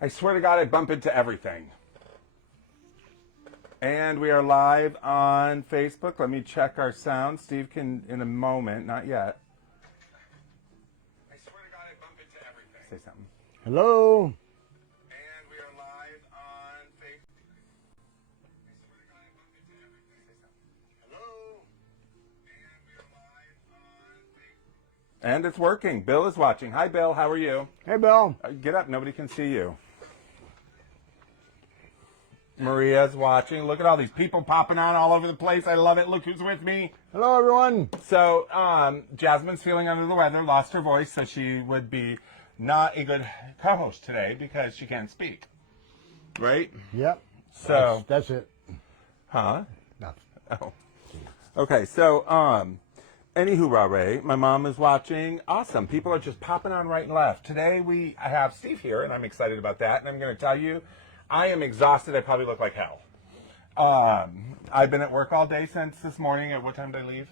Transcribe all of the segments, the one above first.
I swear to God, I bump into everything. And we are live on Facebook. Let me check our sound. Steve can in a moment, not yet. I swear to God, I bump into everything. Say something. Hello. And we are live on Facebook. I swear to God, I bump into everything. Say something. Hello. And we are live on Facebook. And it's working. Bill is watching. Hi, Bill. How are you? Hey, Bill. Get up. Nobody can see you. Maria's watching. Look at all these people popping on all over the place. I love it. Look who's with me. Hello, everyone. So, Jasmine's feeling under the weather, lost her voice, so she would be not a good co-host today because she can't speak. Right? Yep. So that's it. Huh? Nothing. Oh. Okay, so, anywho, Ray, my mom is watching. Awesome. People are just popping on right and left. Today I have Steve here, and I'm excited about that, and I'm going to tell you, I am exhausted. I probably look like hell. I've been at work all day since this morning. At what time did I leave?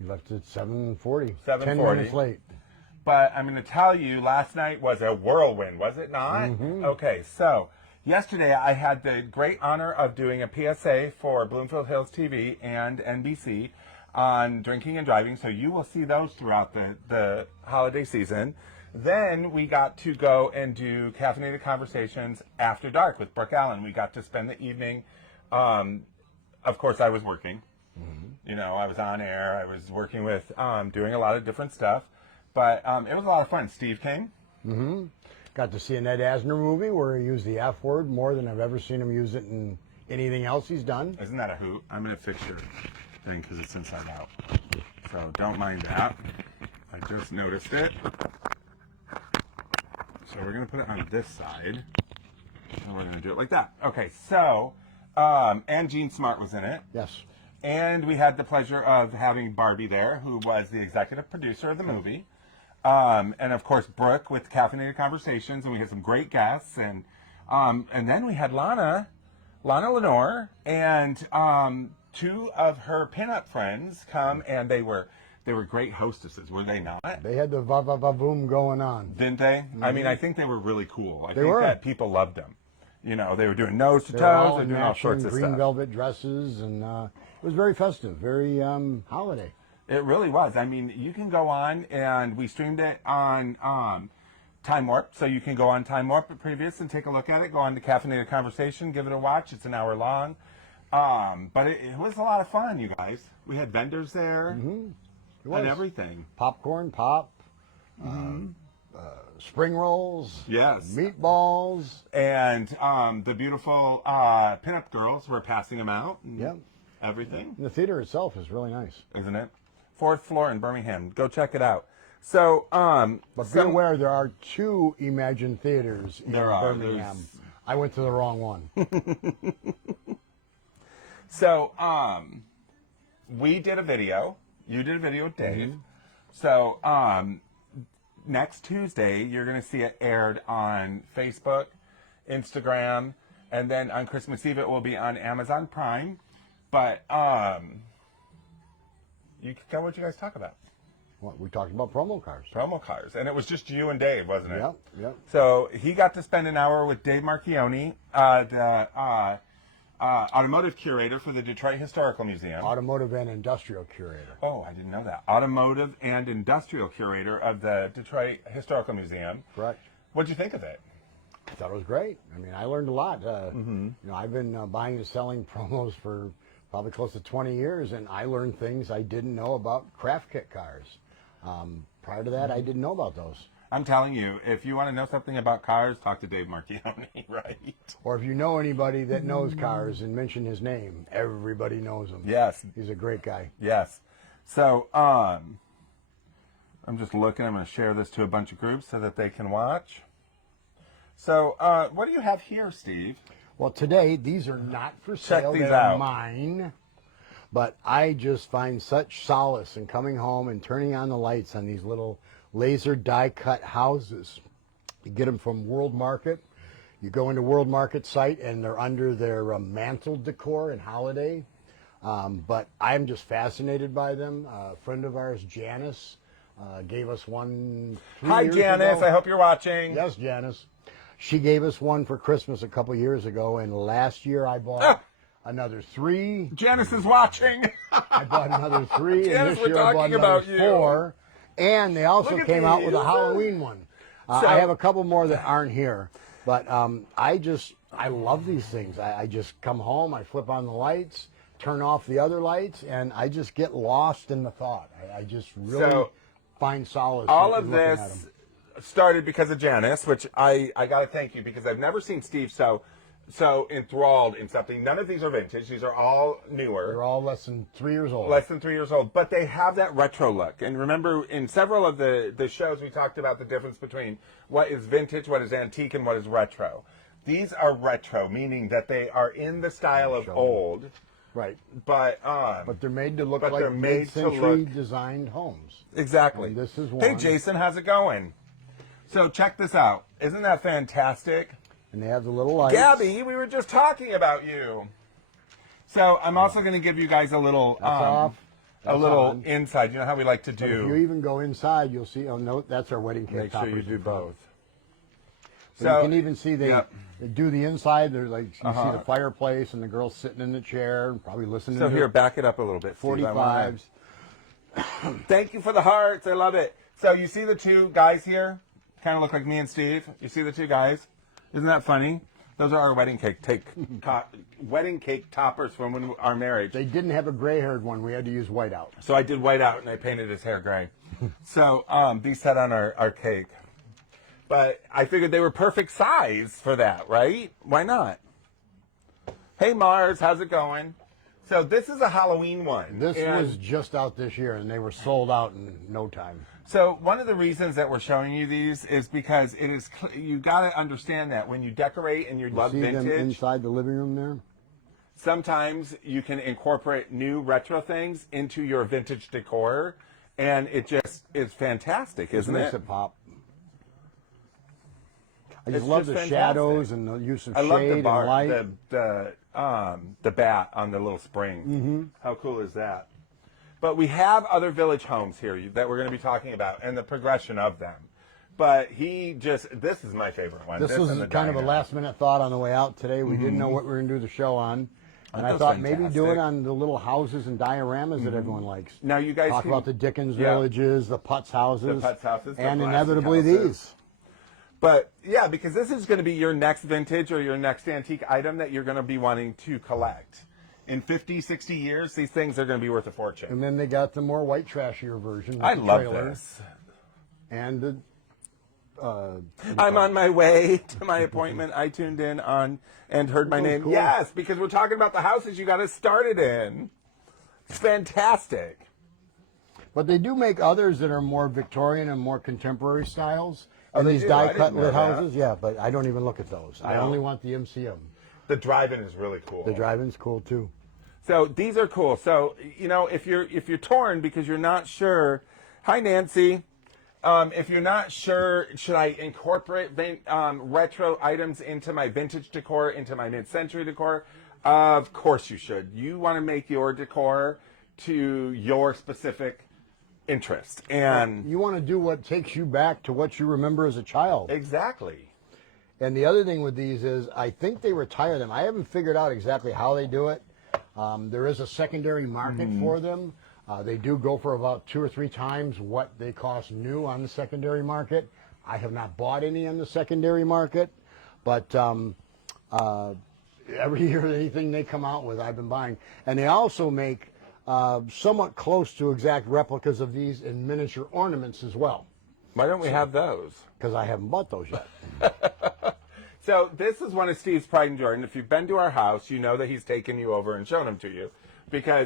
You left at 7:40. 7:40. 10 minutes late. But I'm going to tell you, last night was a whirlwind, was it not? Mm-hmm. Okay, so yesterday I had the great honor of doing a PSA for Bloomfield Hills TV and NBC on drinking and driving. So you will see those throughout the holiday season. Then we got to go and do Caffeinated Conversations After Dark with Brooke Allen. We got to spend the evening. Of course, I was working. Mm-hmm. You know, I was on air. I was working with, doing a lot of different stuff. But it was a lot of fun. Steve came. Mm-hmm. Got to see a Ned Asner movie where he used the F word more than I've ever seen him use it in anything else he's done. Isn't that a hoot? I'm going to fix your thing because it's inside out. So don't mind that. I just noticed it. So we're going to put it on this side, and we're going to do it like that. Okay, so, and Gene Smart was in it. Yes. And we had the pleasure of having Barbie there, who was the executive producer of the movie. And, of course, Brooke with Caffeinated Conversations, and we had some great guests. And then we had Lana Lenore, and two of her pinup friends come, and they were great hostesses, were they not? They had the va-va-va-boom going on. Didn't they? Mm-hmm. I mean, I think they were really cool. I think were. that people loved them. You know, they were doing nose to toes, they were doing all sorts of green stuff. velvet dresses, and it was very festive, very holiday. It really was. I mean, you can go on, and we streamed it on Time Warp, so you can go on Time Warp previous and take a look at it. Go on to Caffeinated Conversation, give it a watch. It's an hour long. But it was a lot of fun, you guys. We had vendors there. Mm-hmm. And everything. Popcorn, pop, spring rolls, yes, meatballs. And the beautiful pinup girls were passing them out. Yep. Everything. And the theater itself is really nice. Isn't it? 4th floor in Birmingham. Go check it out. So, but be aware, there are 2 Imagine theaters in Birmingham. I went to the wrong one. So, we did a video. You did a video with Dave. Mm-hmm. So, next Tuesday, you're going to see it aired on Facebook, Instagram, and then on Christmas Eve, it will be on Amazon Prime. But, what'd you guys talk about? What, we talked about promo cars. Promo cars. And it was just you and Dave, wasn't it? Yep. So, he got to spend an hour with Dave Marchione, the automotive curator for the Detroit Historical Museum. Automotive and industrial curator. Oh, I didn't know that. Automotive and industrial curator of the Detroit Historical Museum. Correct. What'd you think of it? I thought it was great. I mean, I learned a lot. You know, I've been buying and selling promos for probably close to 20 years, and I learned things I didn't know about craft kit cars. Prior to that, I didn't know about those. I'm telling you, if you want to know something about cars, talk to Dave Marchione, right? Or if you know anybody that knows cars and mention his name, everybody knows him. Yes. He's a great guy. Yes. So, I'm just looking. I'm going to share this to a bunch of groups so that they can watch. So, what do you have here, Steve? Well, today, these are not for sale. Check these They're out. mine. But I just find such solace in coming home and turning on the lights on these little laser die-cut houses. You get them from World Market. You go into World Market site, and they're under their mantle decor and holiday. But I'm just fascinated by them. A friend of ours, Janice, gave us one 3 Hi, years Janice. ago. I hope you're watching. Yes, Janice. She gave us one for Christmas a couple years ago, and last year I bought another 3. Janice is watching. I bought another 3, Janice, and this we're year I bought talking another about you. 4. And they also Look at came out with a these. Halloween one. So- I have a couple more that aren't here, but I love these things. I just come home, I flip on the lights, turn off the other lights, and I just get lost in the thought. I just really find solace All in of looking at this them. started because of Janice, which I got to thank you, because I've never seen Steve so enthralled in something. None of these are vintage. These are all newer. They're all less than 3 years old. Less than 3 years old, but they have that retro look. And remember, in several of the shows, we talked about the difference between what is vintage, what is antique, and what is retro. These are retro, meaning that they are in the style of old, Right. but they're made to look but like they're made to mid-century look- designed homes. exactly. And this is Hey, one. Jason, how's it going? So check this out. Isn't that fantastic? And they have the little lights. Gabby, we were just talking about you. So I'm also going to give you guys a little That's off. a That's little on. inside. You know how we like to But if you do. even go inside, you'll see. Oh no, that's our wedding cake. Make sure you toppers do in front. both. So you can even see they yep. do the inside. There's like you see the fireplace and the girl sitting in the chair, probably listening. So to here, back it up a little bit. Steve. I wanna- 45s. Thank you for the hearts. I love it. So you see the two guys here? Kind of look like me and Steve. You see the two guys? Isn't that funny? Those are our wedding cake wedding cake toppers from our marriage. They didn't have a gray-haired one. We had to use whiteout. So I did white out and I painted his hair gray. So these sat on our cake. But I figured they were perfect size for that, right? Why not? Hey Mars, how's it going? So this is a Halloween one. This and was just out this year, and they were sold out in no time. So one of the reasons that we're showing you these is because it is you got to understand that when you decorate and you love See them vintage, inside the living room there? sometimes you can incorporate new retro things into your vintage decor, and it just is fantastic, It isn't makes it? it pop. I It's just love just the fantastic. shadows and the use of I love shade the and bar, light. the bat on the little spring. Mm-hmm. How cool is that? But we have other village homes here that we're going to be talking about and the progression of them. But this is my favorite one. This was and the kind of a diner. last-minute thought on the way out today. We didn't know what we were going to do the show on. And I That's thought maybe do it fantastic. on the little houses and dioramas that everyone likes. Now you guys Talk can- about the Dickens Yeah. villages, the Putz houses, The Putz houses, the and plastic inevitably houses. these. But yeah, because this is going to be your next vintage or your next antique item that you're going to be wanting to collect. In 50, 60 years, these things are going to be worth a fortune. And then they got the more white trashier version. with I the love trailer this. And the I'm on my way to my appointment. I tuned in on and heard my Oh, name. cool. Yes, because we're talking about the houses you got to start it in. It's fantastic. But they do make others that are more Victorian and more contemporary styles. Oh, And they these do? I die-cut didn't know lit that. houses, yeah, but I don't even look at those. I No. only want the MCM. The drive-in is really cool. The drive-in's cool too. So these are cool. So if you're torn because you're not sure. Hi Nancy. If you're not sure, should I incorporate retro items into my vintage decor, into my mid-century decor? Of course you should. You want to make your decor to your specific interest. And You want to do what takes you back to what you remember as a child. exactly. And the other thing with these is I think they retire them. I haven't figured out exactly how they do it. There is a secondary market for them. They do go for about 2 or 3 times what they cost new on the secondary market. I have not bought any on the secondary market, but every year anything they come out with, I've been buying. And they also make somewhat close to exact replicas of these in miniature ornaments as well, Why don't we have those? because I haven't bought those yet. So this is one of Steve's pride and joy. And if you've been to our house, you know that he's taken you over and shown them to you.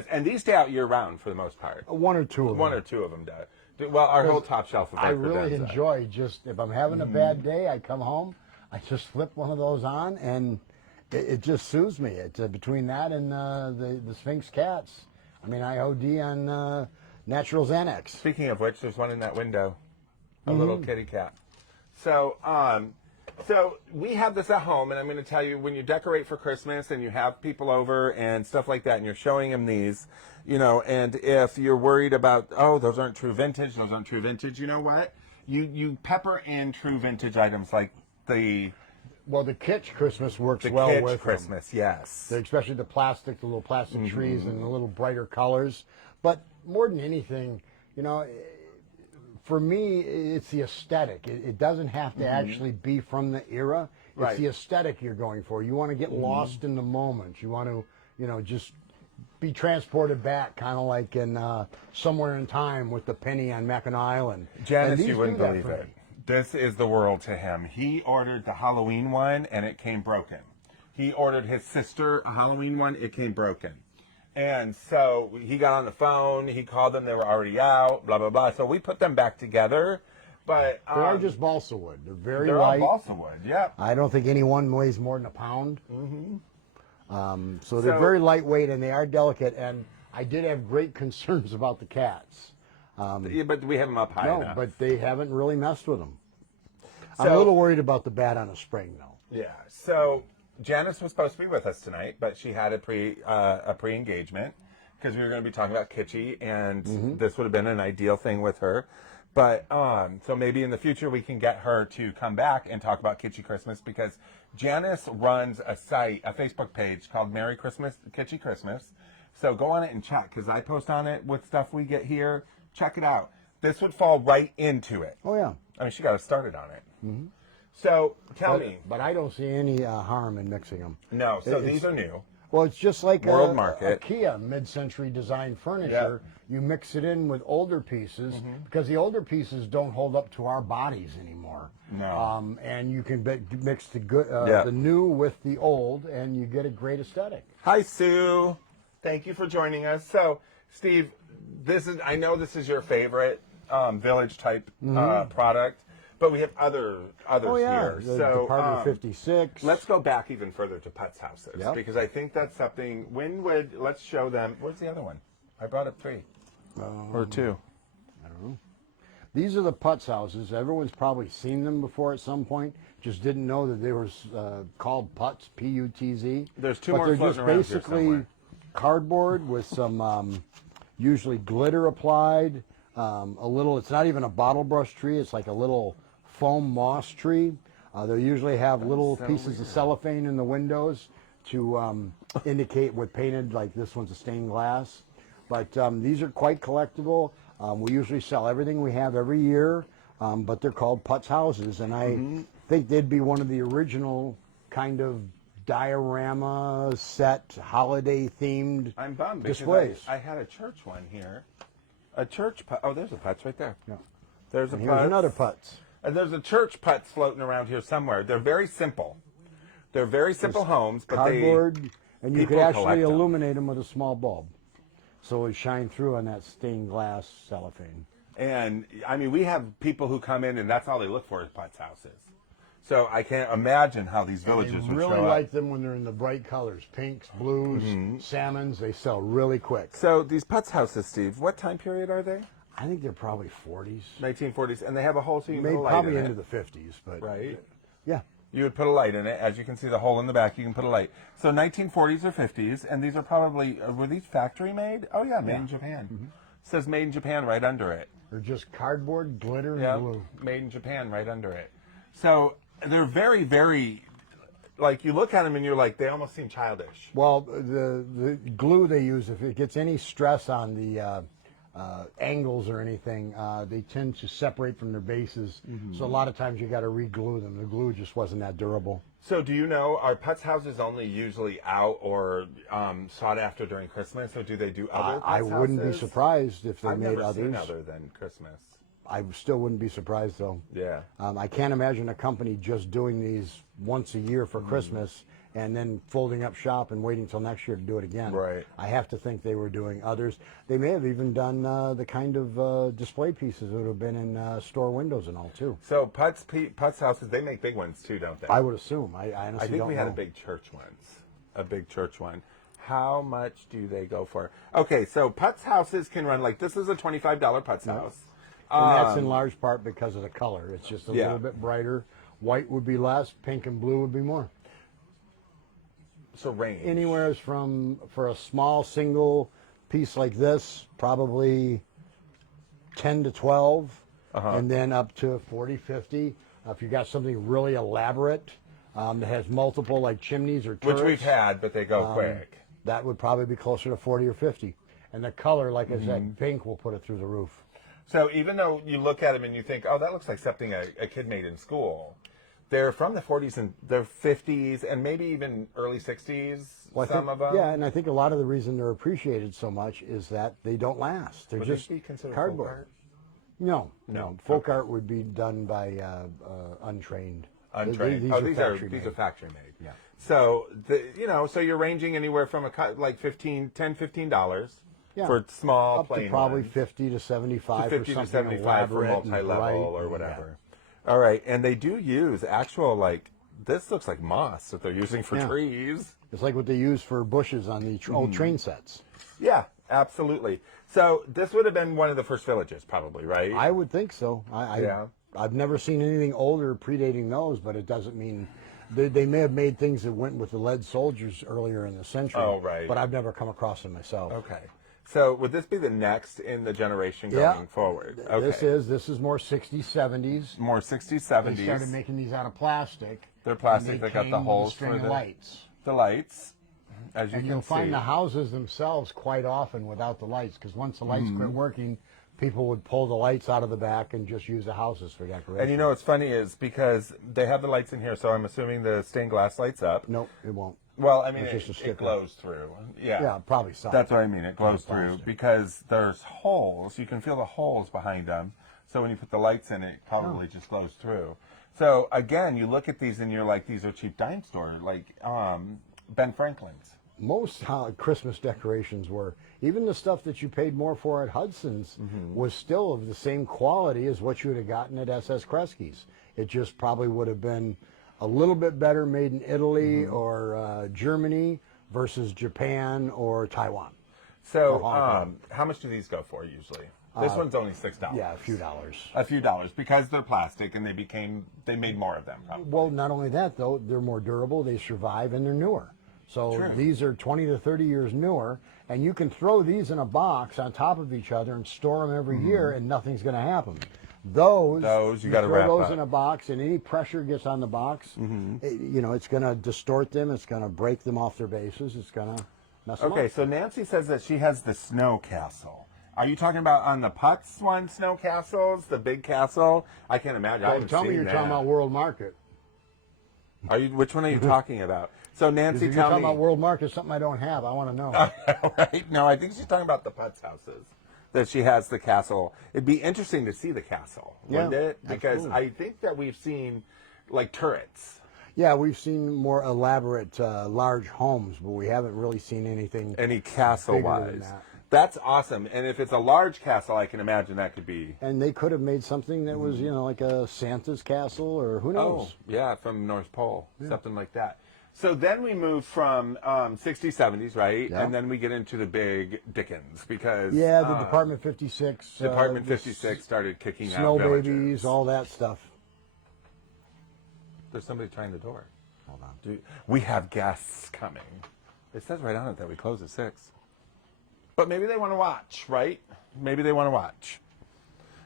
And these stay out year round for the most part. 1 or 2 of them. One or two of them do. Well, our whole top shelf of I like really Credenza. enjoy just if I'm having a bad day, I come home, I just flip one of those on, and it just soothes me. It's between that and the Sphinx cats. I mean, I OD on natural Xanax. Speaking of which, there's one in that window, a little kitty cat. So we have this at home, and I'm going to tell you, when you decorate for Christmas and you have people over and stuff like that, and you're showing them these, and if you're worried about, those aren't true vintage, you know what? You pepper in true vintage items like the Well, the kitsch Christmas works The well kitsch with them. Christmas, yes. Especially the plastic, the little plastic trees and the little brighter colors. But more than anything, you know, for me, it's the aesthetic. It doesn't have to actually be from the era. It's Right. the aesthetic you're going for. You want to get lost in the moment. You want to, you know, just be transported back, kind of like in Somewhere in Time with the penny on Mackinac Island. And Janice, these you wouldn't do that believe for it. me. This is the world to him. He ordered the Halloween one, and it came broken. He ordered his sister a Halloween one, it came broken. And so he got on the phone, he called them, they were already out, blah, blah, blah. So we put them back together. But They are just balsa wood. They're very they're all light. balsa wood, yep. I don't think any one weighs more than a pound. So they're very lightweight and they are delicate. And I did have great concerns about the cats. Yeah, but we have them up high No, enough. but they haven't really messed with them. I'm So- a little worried about the bat on a spring, though. Yeah. So Janice was supposed to be with us tonight, but she had a pre-engagement because we were going to be talking about kitschy, and this would have been an ideal thing with her. But so maybe in the future we can get her to come back and talk about kitschy Christmas, because Janice runs a site, a Facebook page called Merry Christmas, Kitschy Christmas. So go on it and check, because I post on it with stuff we get here. Check it out. This would fall right into it. Oh, yeah. I mean, she got us started on it. So tell me. But I don't see any harm in mixing them. No, so these are new. Well, it's just like World a market. Kia mid-century design furniture. You mix it in with older pieces because the older pieces don't hold up to our bodies anymore. No. And you can mix the good, Yeah. the new with the old, and you get a great aesthetic. Hi, Sue. Thank you for joining us. So, Steve, I know this is your favorite village type product, but we have others here. The So, Department 56. let's go back even further to Putz houses, Yep. because I think that's something. Let's show them. Where's the other one? I brought up 3 or 2. These are the Putz houses. Everyone's probably seen them before at some point. Just didn't know that they were called Putz, P-U-T-Z. There's 2 but more they're floating just around here basically somewhere. cardboard with some usually glitter applied. A little. It's not even a bottle brush tree. It's like a little foam moss tree. They'll usually have little so pieces of cellophane in the windows to indicate what painted. Like this one's a stained glass. But these are quite collectible. We usually sell everything we have every year, but they're called Putz houses, and I think they'd be one of the original kind of diorama set, holiday themed I'm bummed because displays. I had a church one here. A church Putz. Oh, there's a Putz right there. Yeah. There's a And Putz. here's another Putz. And there's a church Putz floating around here somewhere. They're very simple. They're very simple homes, but Cardboard, and you could people actually collect them. illuminate them with a small bulb, so it shine through on that stained glass cellophane. And I mean, we have people who come in, and that's all they look for is Putz houses. So I can't imagine how these They villages would really show like up. them when they're in the bright colors, pinks, blues, salmons. They sell really quick. So these Putz houses, Steve, what time period are they? I think they're probably 40s, 1940s, and they have a hole so you can maybe put a light probably in into it. the 50s, but Right. yeah. You would put a light in it. As you can see, the hole in the back, you can put a light. So 1940s or 50s, and these are probably, were these factory made? Oh yeah, made in Japan. Says made in Japan right under it. They're just cardboard, glitter, and Yeah, glue. made in Japan right under it. So they're very, very, like you look at them and you're like, they almost seem childish. Well, the glue they use, if it gets any stress on the angles or anything, they tend to separate from their bases. So a lot of times you got to re-glue them. The glue just wasn't that durable. So do you know, are Putz houses only usually out or sought after during Christmas, or do they do other Putz I wouldn't be houses? surprised if they I've made never others. seen other than Christmas. I still wouldn't be surprised though. Yeah. I can't imagine a company just doing these once a year for Christmas and then folding up shop and waiting till next year to do it again. Right. I have to think they were doing others. They may have even done the kind of display pieces that would have been in store windows and all too. So Putz houses, they make big ones too, don't they? I would assume. I honestly I think don't we know. had a big church one. How much do they go for? Okay, so Putz houses can run, like this is a $25 Putz house. And that's in large part because of the color. It's just a Yeah. little bit brighter. White would be less. Pink and blue would be more. So range. Anywhere from, for a small single piece like this, probably 10 to 12, and then up to 40, 50. If you got something really elaborate, that has multiple like chimneys or turrets. Which we've had, but they go quick. That would probably be closer to 40 or 50. And the color, like I said, pink will put it through the roof. So even though you look at them and you think, oh, that looks like something a kid made in school, they're from the 40s and the 50s and maybe even early 60s, some of them. Yeah, and I think a lot of the reason they're appreciated so much is that they don't last. They're Would just these be considered cardboard. folk art? No. Folk art would be done by untrained. Untrained. These are factory made. Yeah. So so you're ranging anywhere from like $15 for small up plain to probably ones. 50 to 75 50 for to something 75 for elaborate and multi-level bright or and- whatever. All right, and they do use actual this looks like moss that they're using for trees. It's like what they use for bushes on the old train sets. Yeah, absolutely. So this would have been one of the first villages, probably, right? I would think so. Yeah. I've never seen anything older predating those, but it doesn't mean they may have made things that went with the lead soldiers earlier in the century. Oh, right. But I've never come across them myself. Okay. So would this be the next in the generation going forward? Okay. This is more 60s, 70s. More 60s, 70s. They started making these out of plastic. They're plastic. And They got came the with holes string for of the lights. The lights, as you And can you'll see. find the houses themselves quite often without the lights, because once the lights quit working, people would pull the lights out of the back and just use the houses for decoration. And you know what's funny is because they have the lights in here, so I'm assuming the stained glass lights up. Nope, it won't. Well, I mean, It's just a it sticker. glows through. Yeah. Yeah, probably so. That's what I mean. It glows Probably through plastic. because there's holes. You can feel the holes behind them. So when you put the lights in, it probably just glows through. So again, you look at these and you're like, these are cheap dime store, like Ben Franklin's. Most Christmas decorations were, even the stuff that you paid more for at Hudson's was still of the same quality as what you would have gotten at SS Kresge's. It just probably would have been a little bit better made in Italy or Germany versus Japan or Taiwan. So Hong Kong. how much do these go for usually? This one's only $6. Yeah, a few dollars. A few dollars because they're plastic and they made more of them probably. Well, not only that, though, they're more durable, they survive, and they're newer. So True. these are 20 to 30 years newer, and you can throw these in a box on top of each other and store them every year, and nothing's going to happen. Those you got to wrap throw those up. in a box, and any pressure gets on the box, it's going to distort them, it's going to break them off their bases, it's going to mess them Okay, up. so Nancy says that she has the snow castle. Are you talking about on the Putz one, snow castles, the big castle? I can't imagine. I Well, haven't tell me seen you're that. talking about World Market. Which one are you talking about? So Nancy, If you're tell talking me. about World Market, something I don't have, I want to know. Right? No, I think she's talking about the Putz houses. That she has the castle. It'd be interesting to see the castle, wouldn't Yeah, it? Because absolutely. I think that we've seen like turrets. Yeah, we've seen more elaborate, large homes, but we haven't really seen anything. Any castle Bigger than wise. that. That's awesome. And if it's a large castle, I can imagine that could be. And they could have made something that was, like a Santa's castle, or who knows? Oh, yeah, from North Pole, something like that. So then we move from 60s, 70s, right? Yeah. And then we get into the big Dickens because Yeah, the Department 56. Department the 56 started kicking Snow out villages. babies, all that stuff. There's somebody trying the door. Hold on. We have guests coming. It says right on it that we close at 6. But maybe they want to watch, right? Maybe they want to watch.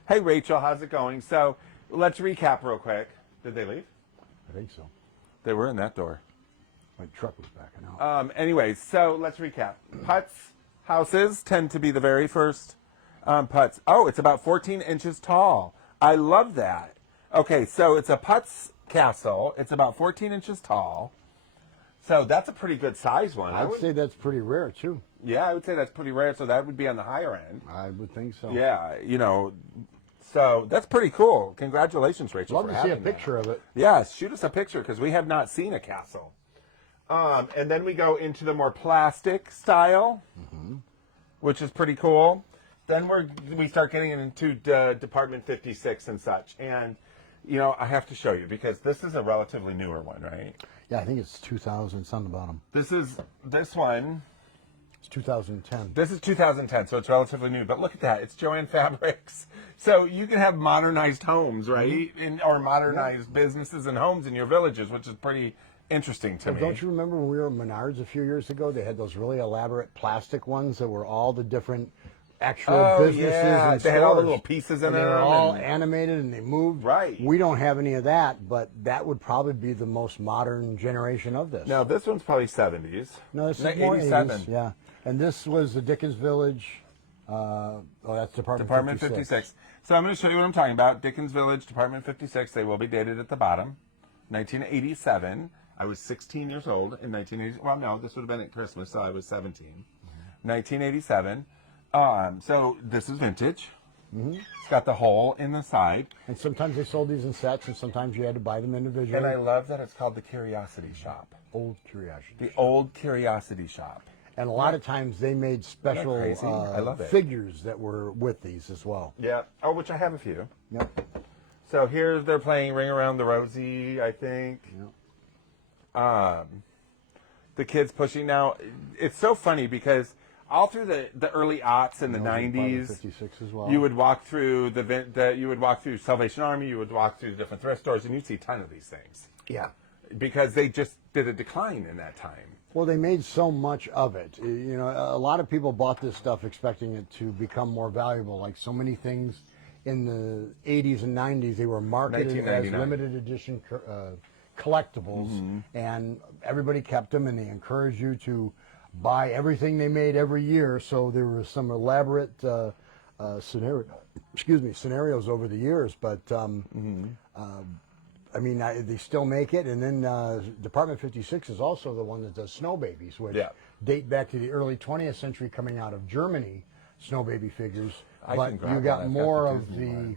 Hey, Rachel, how's it going? So let's recap real quick. Did they leave? I think so. They were in that door. My truck was backing out. Anyways, so let's recap. Putz houses tend to be the very first putz. Oh, it's about 14 inches tall. I love that. Okay, so it's a Putz castle. It's about 14 inches tall. So that's a pretty good size one. I would say that's pretty rare, too. Yeah, I would say that's pretty rare. So that would be on the higher end. I would think so. Yeah, so that's pretty cool. Congratulations, Rachel. Love for to see a having that. picture of it. Yeah, shoot us a picture because we have not seen a castle. And then we go into the more plastic style, which is pretty cool. Then we start getting into Department 56 and such. And, I have to show you because this is a relatively newer one, right? Yeah, I think it's 2000, something about them. This one. It's 2010. This is 2010, so it's relatively new. But look at that. It's Joann Fabrics. So you can have modernized homes, right? Or modernized businesses and homes in your villages, which is pretty interesting to me. Don't you remember when we were at Menards a few years ago? They had those really elaborate plastic ones that were all the different actual businesses and they had all the stores. little pieces in And them. they were all and- animated and they moved. Right. We don't have any of that, but that would probably be the most modern generation of this. No, this one's probably 70s. No, this is No, more 87. 80s. Yeah, and this was the Dickens Village. That's Department 56. So I'm going to show you what I'm talking about. Dickens Village, Department 56. They will be dated at the bottom. 1987. I was 16 years old in 1980. Well, no, this would have been at Christmas, so I was 17. 1987. So this is vintage. It's got the hole in the side. And sometimes they sold these in sets, and sometimes you had to buy them individually. And I love that it's called the Curiosity Shop. Old Curiosity. The Old Curiosity Shop. And a lot of times they made special crazy? I love it. figures that were with these as well. Yeah. Oh, which I have a few. Yep. So here they're playing Ring Around the Rosie, I think. Yep. The kids pushing now. It's so funny because all through the early aughts and the Department 90s, 56 as well. you would walk through you would walk through Salvation Army, you would walk through the different thrift stores, and you'd see a ton of these things Yeah. because they just did a decline in that time. Well, they made so much of it. You know, a lot of people bought this stuff expecting it to become more valuable. Like so many things in the 80s and 90s, they were marketed as 1999. limited edition collectibles, and everybody kept them, and they encouraged you to buy everything they made every year. So there was some elaborate scenarios over the years, but I mean, they still make it, and then Department 56 is also the one that does Snow Babies, which date back to the early 20th century, coming out of Germany. Snow Baby figures, but you got more of the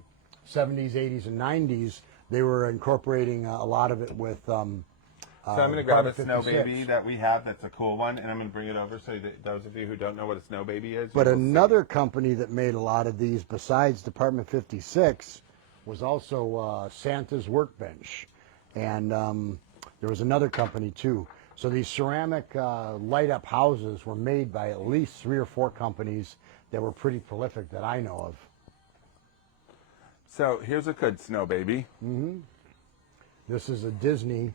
70s, 80s, and 90s. They were incorporating a lot of it with. So I'm going to grab a Department Snow 56. Baby that we have that's a cool one, and I'm going to bring it over so that those of you who don't know what a Snow Baby is. But you will see. another company that made a lot of these besides Department 56 was also Santa's Workbench. And there was another company too. So these ceramic light-up houses were made by at least 3 or 4 companies that were pretty prolific that I know of. So here's a good Snow Baby. This is a Disney.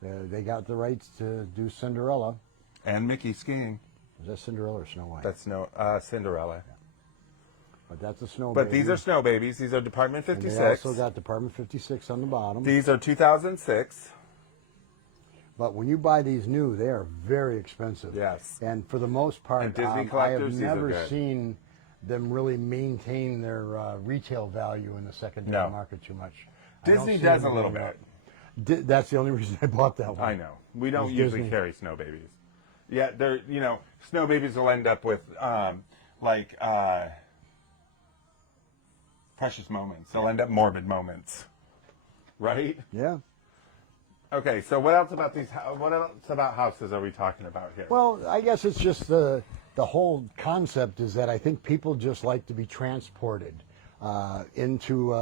They got the rights to do Cinderella. And Mickey skiing. Is that Cinderella or Snow White? That's Cinderella. But that's a Snow But Baby. these are Snow Babies. These are Department And 56. they also got Department 56 on the bottom. These are 2006. But when you buy these new, they are very expensive. Yes. And for the most part, And Disney I have collectors, these are never good. seen them really maintain their retail value in the secondary No. market too much. I don't Disney see does a them little doing bit. that. That's the only reason I bought that one. I know. We don't It's usually Disney. carry Snow Babies. Yeah, they're, Snow Babies will end up with, precious moments. They'll end up morbid moments. Right? Yeah. Okay, so what else about what else about houses are we talking about here? Well, I guess it's just the whole concept is that I think people just like to be transported into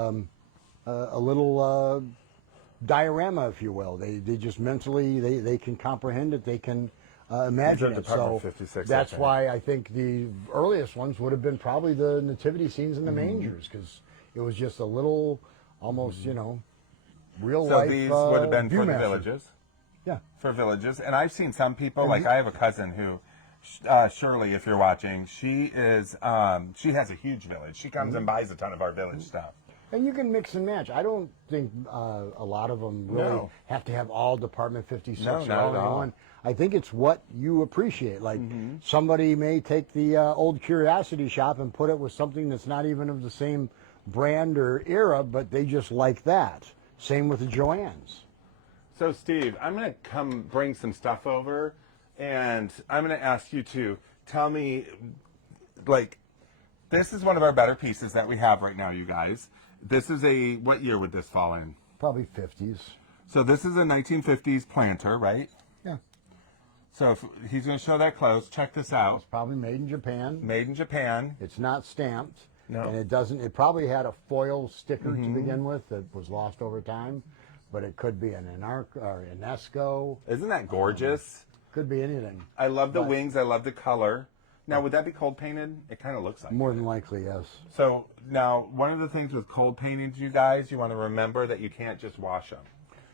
a little diorama, if you will. They just mentally they can comprehend it. They can imagine These are it. Department So 56, that's I think. why I think the earliest ones would have been probably the nativity scenes in the mangers, because it was just a little, almost real So life. these would have been for the Viewmaster. villages. Yeah. For villages. And I've seen some people, like I have a cousin who, Shirley, if you're watching, she has a huge village. She comes and buys a ton of our village stuff. And you can mix and match. I don't think a lot of them really No. have to have all Department 56 No, or not all at in all. one. I think it's what you appreciate. Like somebody may take the old Curiosity Shop and put it with something that's not even of the same brand or era, but they just like that. Same with the Joannes. So, Steve, I'm going to come bring some stuff over, and I'm going to ask you to tell me, this is one of our better pieces that we have right now, you guys. This is what year would this fall in? Probably 50s. So this is a 1950s planter, right? Yeah. So if he's going to show that close. Check this out. It's probably made in Japan. Made in Japan. It's not stamped. No. And it probably had a foil sticker to begin with that was lost over time. But it could be an UNESCO. Isn't that gorgeous? Could be anything. I love the wings. I love the color. Now, would that be cold painted? It kind of looks like More it. than likely, yes. So now, one of the things with cold paintings, you guys, you want to remember that you can't just wash them.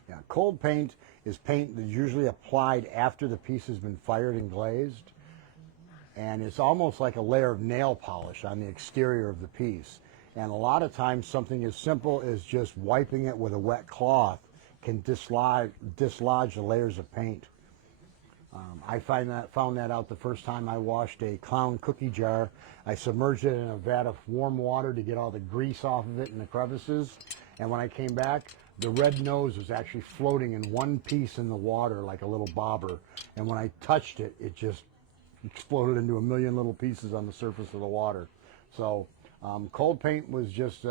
Yeah, cold paint is paint that's usually applied after the piece has been fired and glazed. and it's almost like a layer of nail polish on the exterior of the piece. And a lot of times something as simple as just wiping it with a wet cloth can dislodge the layers of paint. I found that out the first time I washed a clown cookie jar. I submerged it in a vat of warm water to get all the grease off of it and the crevices. And when I came back, the red nose was actually floating in one piece in the water like a little bobber. And when I touched it, it just exploded into a million little pieces on the surface of the water. So cold paint was just,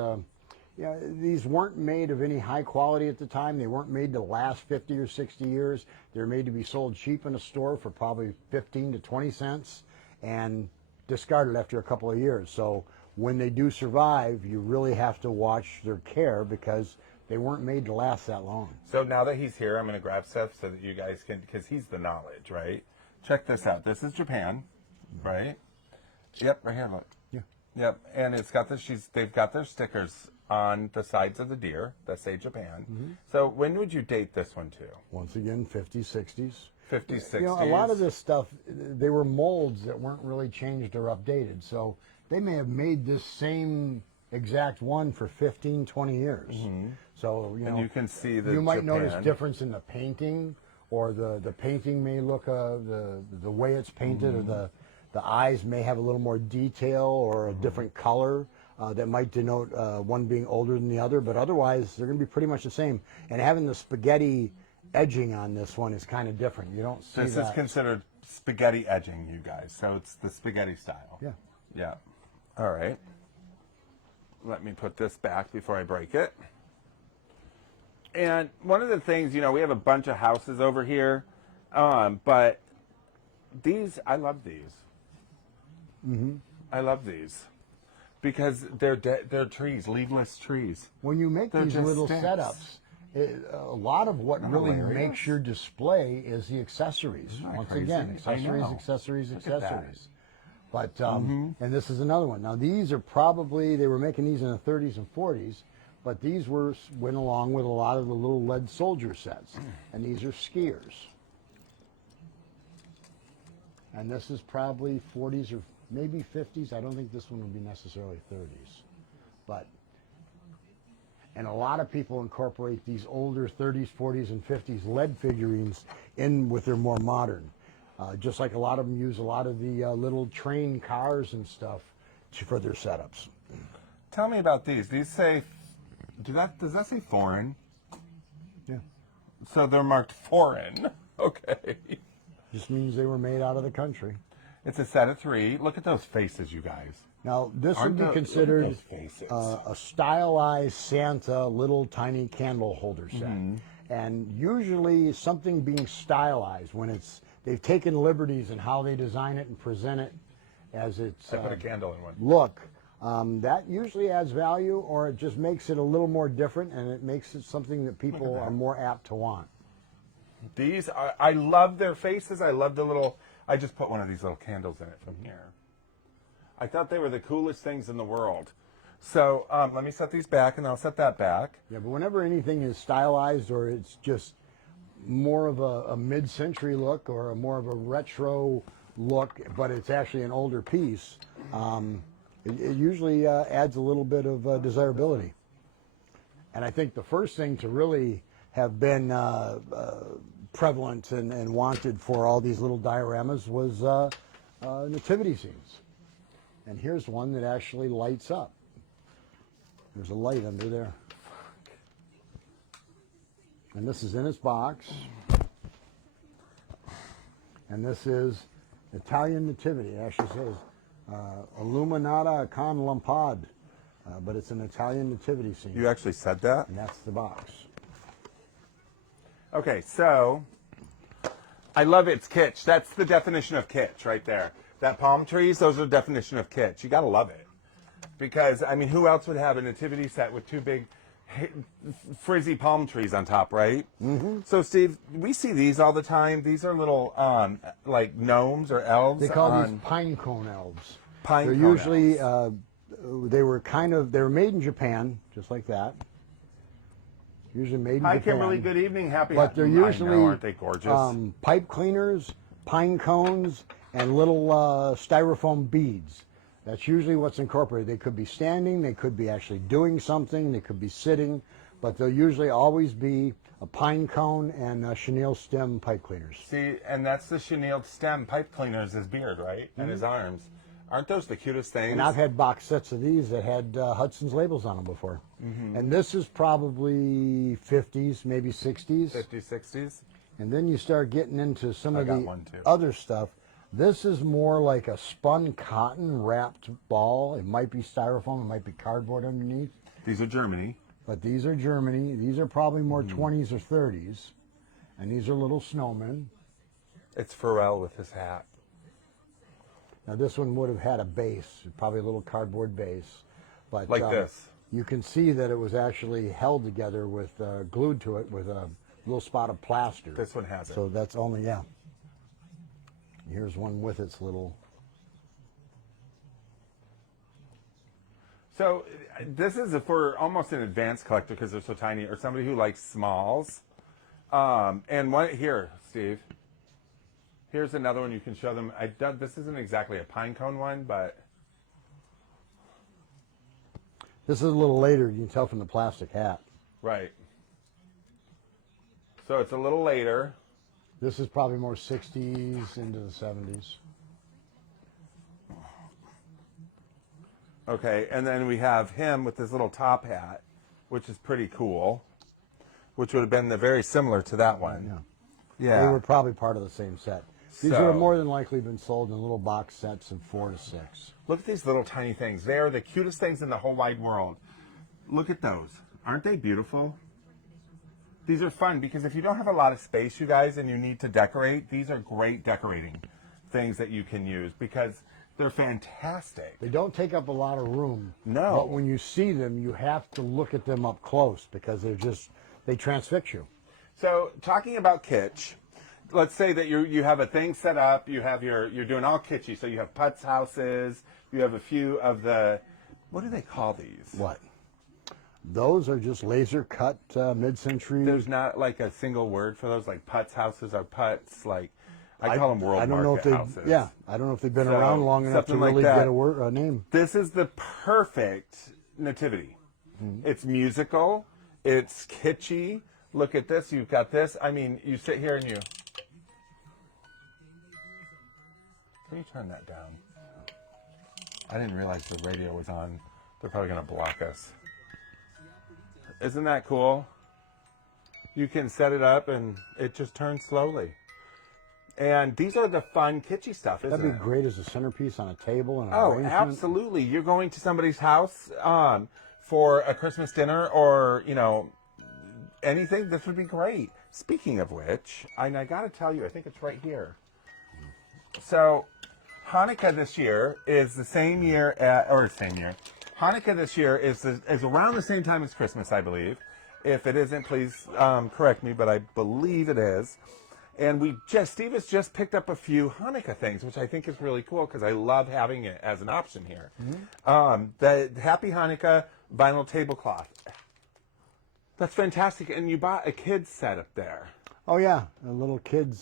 yeah, these weren't made of any high quality at the time. They weren't made to last 50 or 60 years. They're made to be sold cheap in a store for probably 15 to 20 cents and discarded after a couple of years. So when they do survive, you really have to watch their care because they weren't made to last that long. So now that he's here, I'm going to grab stuff so that you guys can, because he's the knowledge, right? Check this out. This is Japan, right? Yep, right here, look. Yeah. Yep, and it's got they've got their stickers on the sides of the deer that say Japan. Mm-hmm. So when would you date this one to? Once again, 50s, 60s. 50s, 60s? You know, a lot of this stuff, they were molds that weren't really changed or updated. So they may have made this same exact one for 15, 20 years. Mm-hmm. So, you know, and you can see the you might Japan. notice difference in the painting, or the painting may look, the way it's painted, mm-hmm. or the eyes may have a little more detail or a mm-hmm. different color. That might denote one being older than the other, but otherwise they're going to be pretty much the same. And having the spaghetti edging on this one is kind of different. You don't see this that. Is considered spaghetti edging, you guys. So it's the spaghetti style. Yeah. Yeah. All right. Let me put this back before I break it. And one of the things, you know, we have a bunch of houses over here, but these, I love these. Mm-hmm. I love these. Because they're trees, leaveless trees. When you make these little sticks. setups, a lot of what really makes your display is the accessories. Once again, accessories. But and this is another one. Now these are probably, they were making these in the 30s and 40s, but these went along with a lot of the little lead soldier sets, and these are skiers. And this is probably 40s or maybe 50s. I don't think this one would be necessarily 30s. But, and a lot of people incorporate these older 30s, 40s, and 50s lead figurines in with their more modern. Just like a lot of them use a lot of the little train cars and stuff for their setups. Tell me about these. These say, does that say foreign? Yeah. So they're marked foreign. Okay. Just means they were made out of the country. It's a set of 3. Look at those faces, you guys. Now, this would be considered a stylized Santa little tiny candle holder set. Mm-hmm. And usually something being stylized when they've taken liberties in how they design it and present it as it's I put a candle in one. Look. That usually adds value, or it just makes it a little more different, and it makes it something that people are more apt to want. These are, I love their faces. I love the little, I just put one of these little candles in it from here. I thought they were the coolest things in the world. So let me set these back, and I'll set that back. Yeah, but whenever anything is stylized, or it's just more of a mid-century look or more of a retro look, but it's actually an older piece, it usually adds a little bit of desirability. And I think the first thing to really have been prevalent and wanted for all these little dioramas was nativity scenes. And here's one that actually lights up. There's a light under there. And this is in its box. And this is Italian nativity. It actually says Illuminata con lampade. But it's an Italian nativity scene. You actually said that? And that's the box. Okay, so I love its kitsch. That's the definition of kitsch right there. That palm trees, those are the definition of kitsch. You got to love it. Because, I mean, who else would have a nativity set with 2 big frizzy palm trees on top, right? Mm-hmm. So, Steve, we see these all the time. These are little, like, gnomes or elves. They call these pine cone elves. They're usually, they were made in Japan, just like that. Usually made in Japan. Hi, Kimberly. Good evening. Happy. But they're usually, aren't they gorgeous? Pipe cleaners, pine cones, and little styrofoam beads. That's usually what's incorporated. They could be standing, they could be actually doing something, they could be sitting, but they'll usually always be a pine cone and chenille stem pipe cleaners. See, and that's the chenille stem pipe cleaners, his beard, right? And his arms. Aren't those the cutest things? And I've had box sets of these that had Hudson's labels on them before. And this is probably 50s, maybe 60s. 50s, 60s. And then you start getting into some of got the one, too. other stuff. This is more like a spun cotton wrapped ball. It might be styrofoam, it might be cardboard underneath. These are Germany. But these are Germany. These are probably more 20s or 30s. And these are little snowmen. It's Pharrell with his hat. Now this one would have had a base, probably a little cardboard base. But Like this. You can see that it was actually held together with, glued to it with a little spot of plaster. This one has it. So that's only, yeah. Here's one with its little. So this is for almost an advanced collector because they're so tiny, or somebody who likes smalls. And one here, Steve. Here's another one you can show them. This isn't exactly a pine cone one, but This is a little later. You can tell from the plastic hat. right. So it's a little later. This is probably more 60s into the 70s. Okay, and then we have him with his little top hat, which is pretty cool, which would have been very similar to that one. Yeah. They were probably part of the same set. These So- would have more than likely been sold in little box sets of 4 to 6. Look at these little tiny things. They are the cutest things in the whole wide world. Look at those. Aren't they beautiful? These are fun because if you don't have a lot of space, you guys, and you need to decorate, these are great decorating things that you can use because they're fantastic. They don't take up a lot of room. No. But when you see them, you have to look at them up close because they transfix you. So talking about kitsch, let's say that you have a thing set up, you're doing all kitschy. So you have putz houses, you have a few of the, what do they call these? What? Those are just laser cut mid-century. There's not like a single word for those, like putz houses or putz, like I call them world I don't know if market they, houses. yeah, I don't know if they've been So, around long enough to something like really that. get a name. This is the perfect nativity. It's musical, it's kitschy. Look at this, you've got this. I mean, you sit here and you. Can you turn that down? I didn't realize the radio was on. They're probably going to block us. Isn't that cool? You can set it up and it just turns slowly. And these are the fun, kitschy stuff, isn't That'd be it? great as a centerpiece on a table and an Oh, arrangement. absolutely. You're going to somebody's house for a Christmas dinner or, anything. This would be great. Speaking of which, I got to tell you, I think it's right here. So, Hanukkah this year is the same year, Hanukkah this year is around the same time as Christmas, I believe. If it isn't, please correct me, but I believe it is. And Steve has just picked up a few Hanukkah things, which I think is really cool because I love having it as an option here. The Happy Hanukkah vinyl tablecloth. That's fantastic. And you bought a kid's set up there. Oh yeah, a little kid's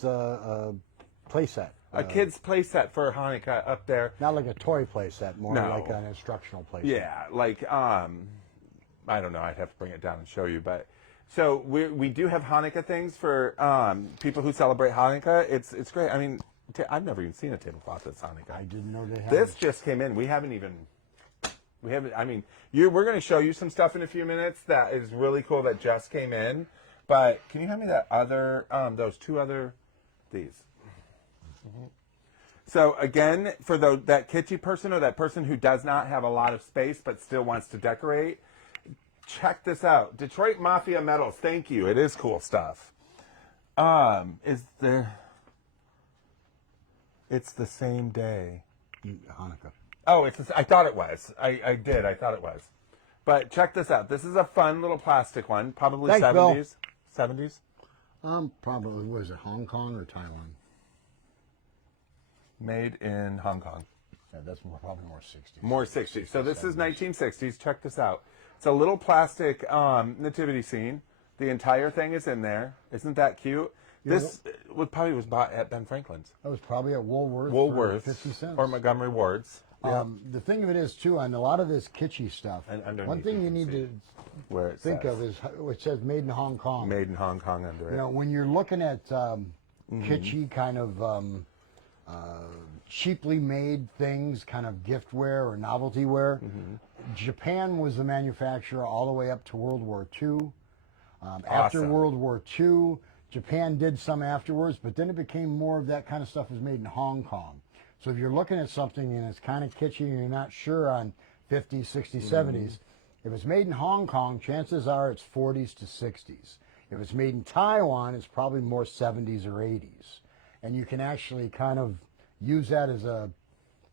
play set. A kid's play set for Hanukkah up there. Not like a toy play set, more No. like an instructional play set. Yeah, like, I don't know. I'd have to bring it down and show you. But so we do have Hanukkah things for people who celebrate Hanukkah. It's great. I mean, I've never even seen a tablecloth that's Hanukkah. I didn't know they had This just came in. We haven't. I mean, we're going to show you some stuff in a few minutes that is really cool that just came in. But can you hand me that other, those two other, these? So again, for that kitschy person or that person who does not have a lot of space but still wants to decorate, check this out. Detroit Mafia Metals. Thank you. It is cool stuff. It's the same day. Hanukkah. Oh, I thought it was. I thought it was. But check this out. This is a fun little plastic one. Probably Thanks, 70s. Bill. 70s? Probably, was it Hong Kong or Taiwan? Made in Hong Kong. Yeah, that's probably more 60s. More 60s. So this is 1960s. Check this out. It's a little plastic nativity scene. The entire thing is in there. Isn't that cute? This probably was bought at Ben Franklin's. That was probably at Woolworth. Woolworth's. For 50 cents. Or Montgomery Ward's. Yeah. The thing of it is, too, on a lot of this kitschy stuff, And underneath one thing you you can need see to where it think says. of is, it says made in Hong Kong. Made in Hong Kong under it. You know, when you're looking at kitschy kind of cheaply made things, kind of giftware or novelty wear, Japan was the manufacturer all the way up to World War II. After Awesome. World War II, Japan did some afterwards, but then it became more of that kind of stuff was made in Hong Kong. So if you're looking at something and it's kind of kitschy and you're not sure on 50s, 60s, 70s, if it's made in Hong Kong, chances are it's 40s to 60s. If it's made in Taiwan, it's probably more 70s or 80s. And you can actually kind of use that as a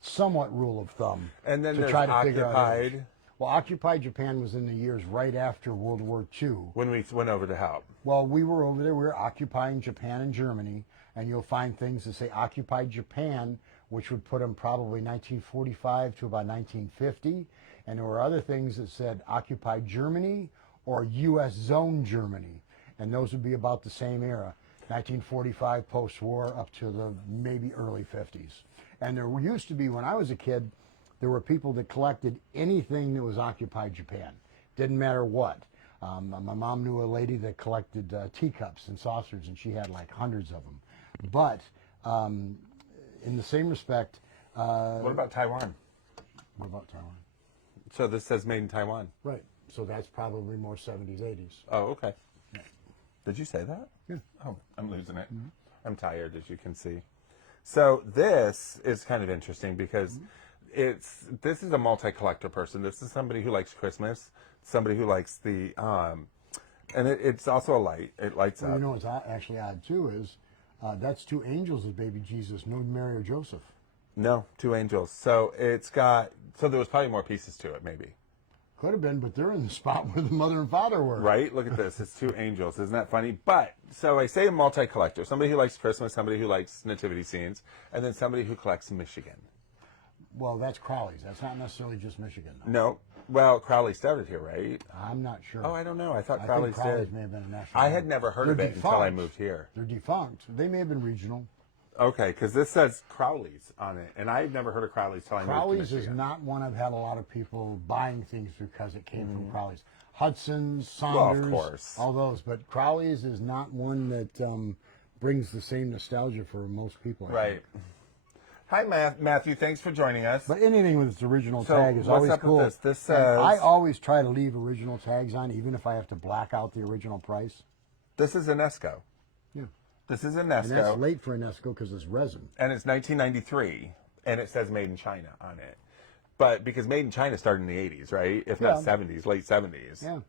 somewhat rule of thumb. And then to there's try to figure out Occupied. Well, Occupied Japan was in the years right after World War II. When we went over to help. Well, we were over there. We were occupying Japan and Germany, and you'll find things that say Occupied Japan, which would put them probably 1945 to about 1950. And there were other things that said Occupied Germany or U.S. Zone Germany, and those would be about the same era, 1945 post-war up to the maybe early 50s. And there used to be, when I was a kid, there were people that collected anything that was Occupied Japan. Didn't matter what. My mom knew a lady that collected teacups and saucers, and she had like hundreds of them. But in the same respect... What about Taiwan? What about Taiwan? So this says made in Taiwan. Right. So that's probably more 70s, 80s. Oh, okay. Did you say that? Yeah. Oh, I'm losing it. I'm tired, as you can see. So this is kind of interesting because this is a multi-collector person. This is somebody who likes Christmas, somebody who likes the, and it's also a light. It lights Well, up. you know what's actually odd, too, is that's two angels of baby Jesus, no Mary or Joseph. No, two angels. So it's got, so there was probably more pieces to it, maybe. Could have been, but they're in the spot where the mother and father were. Right? Look at this. It's two angels. Isn't that funny? But, so I say a multi-collector. Somebody who likes Christmas, somebody who likes nativity scenes, and then somebody who collects Michigan. Well, that's Crowley's. That's not necessarily just Michigan, though. No. Well, Crowley started here, right? I'm not sure. Oh, I don't know. I thought I Crowley's think Crowley's did. may have been a national. I had never heard of They're it until I defunct. moved here. They're defunct. They may have been regional. Okay, because this says Crowley's on it, and I had never heard of Crowley's till I moved to Crowley's Michigan. is not one I've had a lot of people buying things because it came from Crowley's. Hudson's, Well, of Saunders, course. all those. But Crowley's is not one that brings the same nostalgia for most people. I Right. think. Hi, Matthew. Thanks for joining us. But anything with its original So, tag is what's always up with cool. this? This And says- I always try to leave original tags on, even if I have to black out the original price. This is Enesco. Yeah. This is And that's Enesco, late for Enesco because it's resin. and it's 1993, and it says made in China on it. But because made in China started in the 80s, right? If not Yeah. 70s, late 70s. Yeah.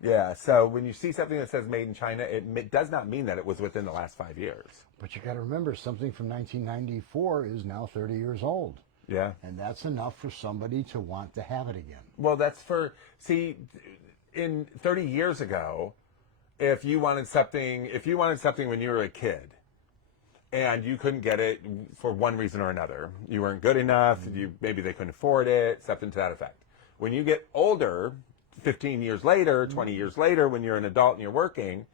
Yeah, so when you see something that says made in China, it does not mean that it was within the last 5 years. But you got to remember, something from 1994 is now 30 years old. Yeah. And that's enough for somebody to want to have it again. Well, that's for, see, in 30 years ago, if you wanted something when you were a kid and you couldn't get it for one reason or another, you weren't good enough, maybe they couldn't afford it, something to that effect. When you get older, 15 years later, 20 years later, when you're an adult and you're working,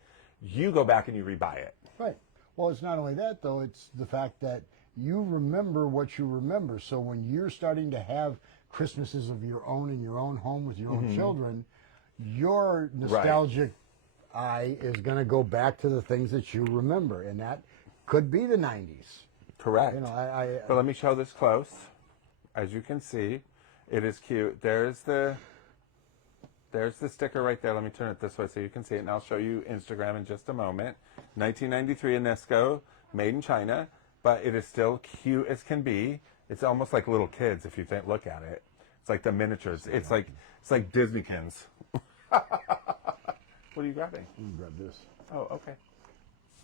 you go back and you rebuy it. Right. Well, it's not only that, though. It's the fact that you remember what you remember. So when you're starting to have Christmases of your own in your own home with your own children, your nostalgic eye is going to go back to the things that you remember. And that could be the 90s. Correct. You know, But let me show this close. As you can see, it is cute. There's the sticker right there. Let me turn it this way so you can see it, and I'll show you Instagram in just a moment. 1993 Enesco, made in China, but it is still cute as can be. It's almost like little kids if you look at it. It's like the miniatures. It's like Disneykins. What are you grabbing? Let me grab this. Oh, okay.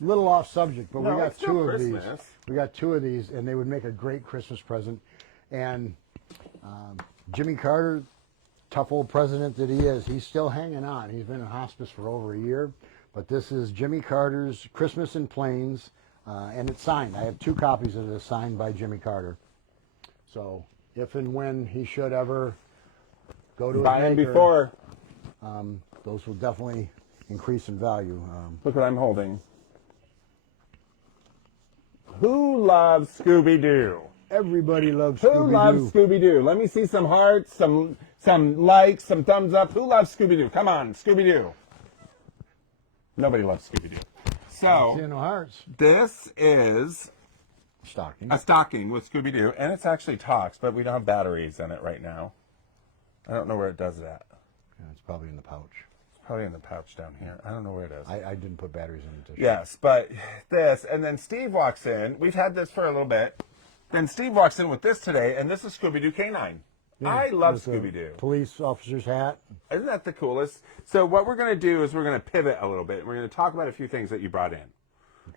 Little off subject, but No, we got it's still two of these. Christmas. We got two of these, and they would make a great Christmas present. And Jimmy Carter, tough old president that he is, he's still hanging on. He's been in hospice for over a year. But this is Jimmy Carter's Christmas in Plains, and it's signed. I have two copies of this signed by Jimmy Carter. So if and when he should ever go to Buy a them maker, before. those will definitely increase in value. Look what I'm holding. Who loves Scooby-Doo? Everybody loves Who Scooby-Doo. loves Scooby-Doo? Let me see some hearts, some likes, some thumbs up. Who loves Scooby-Doo? Come on, Scooby-Doo. Nobody loves Scooby-Doo. So, no hearts. this is Stocking. a stocking with Scooby-Doo, and it's actually talks, but we don't have batteries in it right now. I don't know where it does that. Yeah, it's probably in the pouch. It's probably in the pouch down here. I don't know where it is. I didn't put batteries in the tissue. Yes, but this, and then Steve walks in. We've had this for a little bit. Then Steve walks in with this today, and this is Scooby-Doo Canine. Yeah, I love with a Scooby-Doo. Police officer's hat. Isn't that the coolest? So what we're going to do is we're going to pivot a little bit. We're going to talk about a few things that you brought in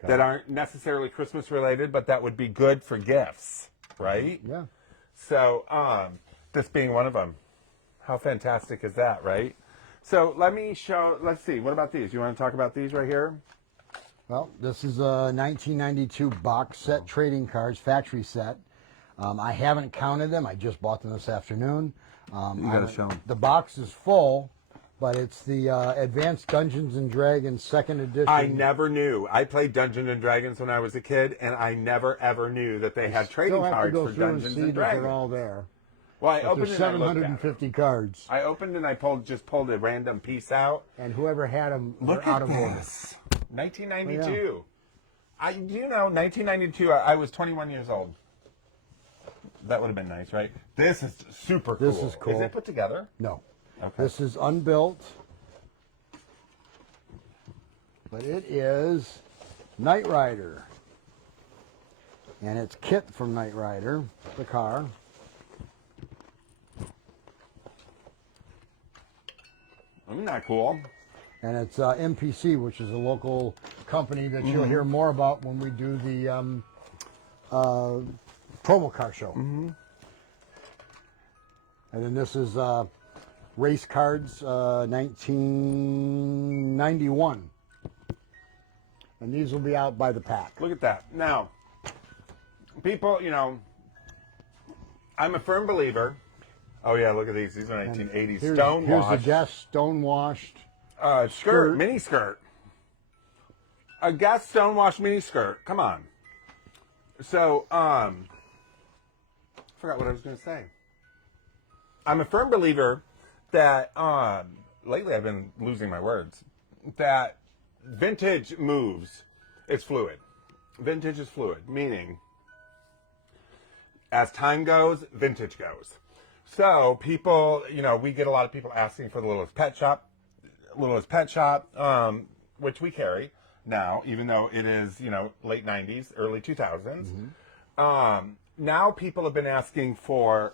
that aren't necessarily Christmas related, but that would be good for gifts, right? Yeah. So this being one of them. How fantastic is that, right? So let's see, what about these? You want to talk about these right here? Well, this is a 1992 box set trading cards, factory set. I haven't counted them. I just bought them this afternoon. You got to show them. The box is full, but it's the Advanced Dungeons and Dragons second edition. I never knew. I played Dungeons and Dragons when I was a kid, and I never ever knew that they had trading cards for Dungeons and Dragons. They're all there. Well, I But opened there's and I looked at 750 cards. I opened and I just pulled a random piece out. And whoever had them Look were out at of order. this. 1992. You know, 1992. I was 21 years old. That would have been nice, right? This is super cool. This is cool. Is it put together? No. Okay. This is unbuilt. But it is Knight Rider. And it's Kit from Knight Rider, the car. Isn't that cool? And it's MPC, which is a local company that you'll hear more about when we do the promo car show. And then this is race cards, 1991. And these will be out by the pack. Look at that. Now, people, you know, I'm a firm believer. Oh, yeah, look at these. These are 1980s. Here's Stonewashed. the Guess Stonewashed. Skirt, mini skirt. A Guess Stonewashed mini skirt. Come on. So, I forgot what I was going to say. I'm a firm believer that, lately I've been losing my words, that vintage moves. It's fluid. Vintage is fluid, meaning as time goes, vintage goes. So people, you know, we get a lot of people asking for the Littlest Pet Shop, which we carry now, even though it is, you know, late 90s, early 2000s. Now people have been asking for...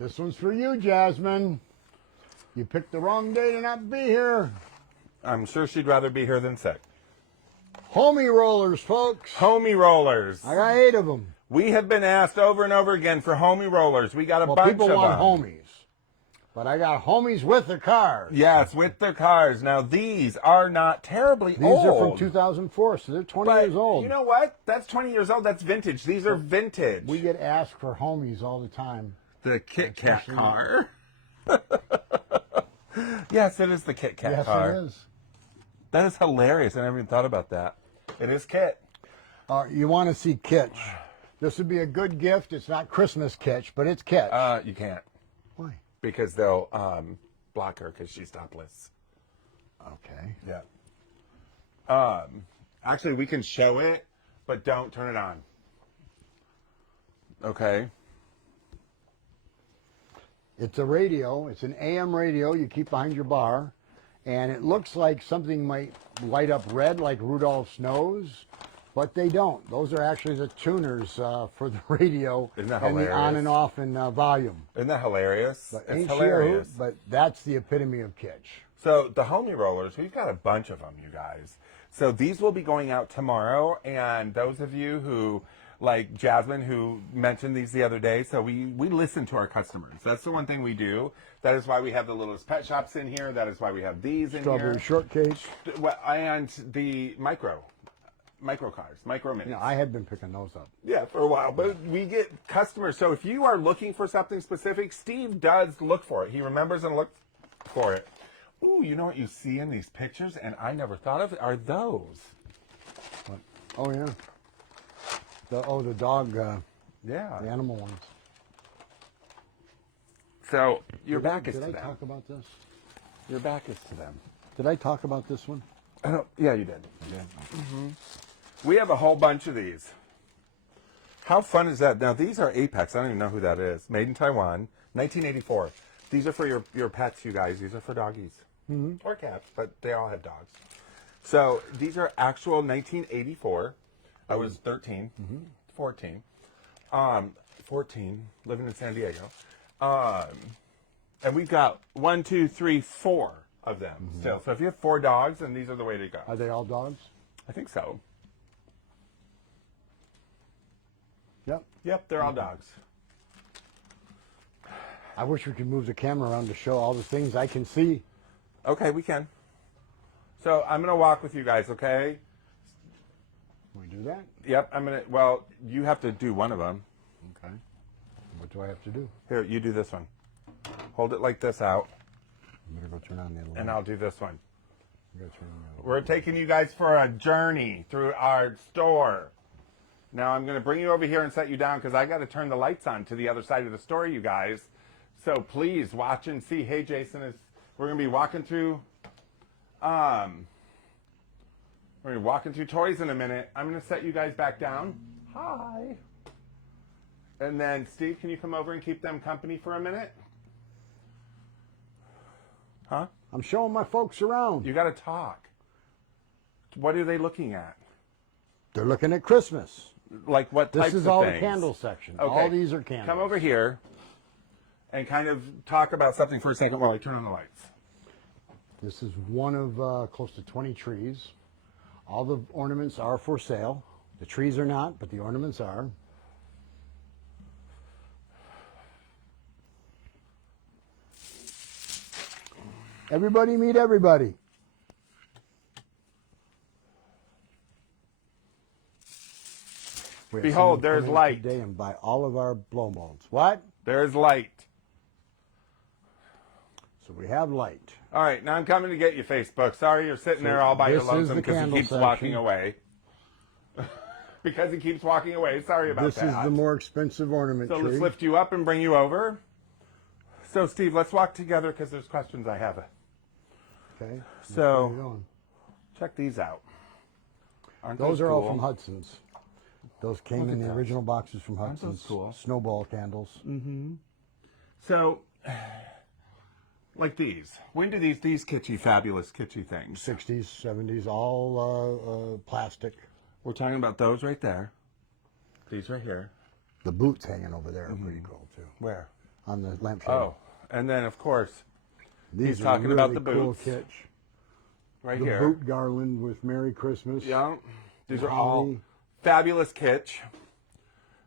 This one's for you, Jasmine. You picked the wrong day to not be here. I'm sure she'd rather be here than sick. Homie rollers, folks. Homie rollers. I got 8 of them. We have been asked over and over again for homie rollers. We got a bunch of them. People want homies. But I got homies with the cars. Yes, with their cars. Now, these are not terribly old. These are from 2004, so they're 20 years old. You know what? That's 20 years old. That's vintage. These are vintage. We get asked for homies all the time. The Kit Kat car. Yes, it is the Kit Kat car. Yes, it is. That is hilarious. I never even thought about that. It is Kit. You want to see kitsch. This would be a good gift. It's not Christmas kitsch, but it's kitsch. You can't. Why? Because they'll block her because she's topless. Okay. Yeah. Actually, we can show it, but don't turn it on. Okay. It's a radio. It's an AM radio you keep behind your bar. And it looks like something might light up red like Rudolph's nose, but they don't. Those are actually the tuners for the radio. Isn't that and hilarious? the on and off and volume. Isn't that hilarious? But It's ain't she a hilarious. hoot? But that's the epitome of kitsch. So the homie rollers, we've got a bunch of them, you guys. So these will be going out tomorrow, and those of you who, like Jasmine, who mentioned these the other day, so we listen to our customers. That's the one thing we do. That is why we have the Littlest Pet Shops in here. That is why we have these in Strawberry here. shortcake. And the micro cars, micro minis. You know, I had been picking those up. Yeah, for a while. But we get customers. So if you are looking for something specific, Steve does look for it. He remembers and looks for it. Ooh, you know what you see in these pictures, and I never thought of it, are those. What? Oh, yeah. The dog, Yeah. the animal ones. So your back is Did to I them. talk about this? Your back is to them. Did I talk about this one? Yeah, you did. We have a whole bunch of these. How fun is that? Now, these are Apex. I don't even know who that is. Made in Taiwan, 1984. These are for your pets, you guys. These are for doggies. Or cats, but they all have dogs. So these are actual 1984. I was 13, 14. 14, living in San Diego. And we've got 1, 2, 3, 4 of them still. So if you have 4 dogs, then these are the way to go. Are they all dogs? I think so. Yep. Yep, they're all dogs. I wish we could move the camera around to show all the things I can see. Okay, we can. So I'm going to walk with you guys, okay? Can we do that? Yep, I'm going to, well, you have to do one of them. Okay. What do I have to do? Here, you do this one. Hold it like this out, I better go turn on the other and light. I'll do this one. I gotta turn on the other We're taking you guys for a journey through our store. Now I'm going to bring you over here and set you down because I got to turn the lights on to the other side of the store, you guys. So please watch and see. Hey, Jason, we're going to be walking through. We're going to be walking through toys in a minute. I'm going to set you guys back down. Hi. And then Steve, can you come over and keep them company for a minute? Huh? I'm showing my folks around. You got to talk. What are they looking at? They're looking at Christmas. Like what types of This things? is all the candle section. Okay. All these are candles. Come over here and kind of talk about something for a second while I turn on the lights. This is one of close to 20 trees. All the ornaments are for sale. The trees are not, but the ornaments are. Everybody meet everybody. We have Behold, someone there's come in light. today and buy all of our blow molds. What? There's light. So we have light. All right, now I'm coming to get you, Facebook. Sorry you're sitting there all by your this is lonesome the because he candle keeps section. walking away. Because he keeps walking away. Sorry about This that. is the more expensive ornament So tree. let's lift you up and bring you over. So, Steve, let's walk together because there's questions I have. Okay. So- Where you going? Check these out. Aren't Those are all cool? from Hudson's. Those came Look in at the those. original boxes from Aren't those Hudson's. cool? Snowball candles. So, like these. When do these kitschy, fabulous kitschy things? 60s, 70s, all plastic. We're talking about those right there. These right here. The boots hanging over there are pretty cool too. Where? On the lampshade. Oh, and then of course, These he's are talking really about the cool boots. kitsch. Right The here. boot garland with Merry Christmas. Yeah. These The are all holly. fabulous kitsch.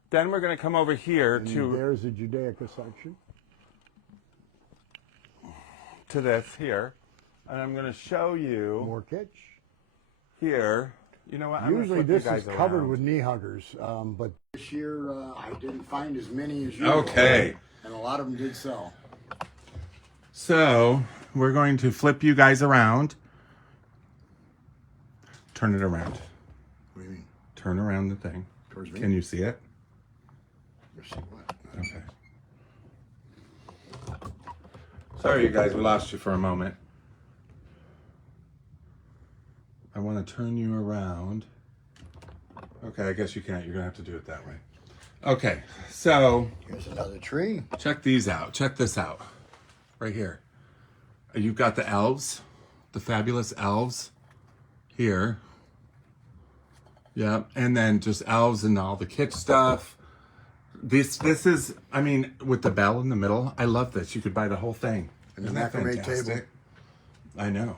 Then we're going to come over here And to there's the Judaica section. this here, and I'm going to show you More kitsch. here. You know what? I'm gonna Usually flip you this is guys covered around. with knee huggers, but this year I didn't find as many as you. Okay. And a lot of them did sell. So we're going to flip you guys around. Turn it around. What do you mean? Turn around the thing. Towards me? Can you see it? Let's see what? Okay. Sorry, you guys, we lost you for a moment. I want to turn you around. Okay, I guess you can't. You're going to have to do it that way. Okay, so Here's another tree. check these out. Check this out. Right here. You've got the elves, the fabulous elves here. Yep, and then just elves and all the kitsch stuff. This is, I mean, with the bell in the middle, I love this. You could buy the whole thing. And the Isn't that macrame fantastic? table. I know.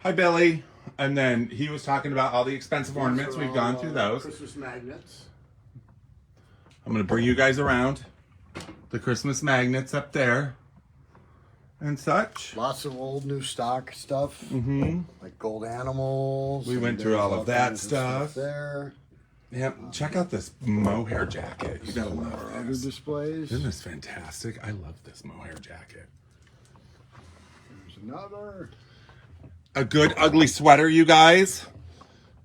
Hi, Billy. And then he was talking about all the expensive ornaments. We've gone through those. Christmas magnets. I'm going to bring you guys around. The Christmas magnets up there. And such. Lots of old new stock stuff. Mm-hmm. Like gold animals. We and went through there's all of that kinds of stuff. there. Yep. Check out this mohair jacket. You gotta Other love this. displays. Isn't this fantastic? I love this mohair jacket. There's another. A good ugly sweater, you guys.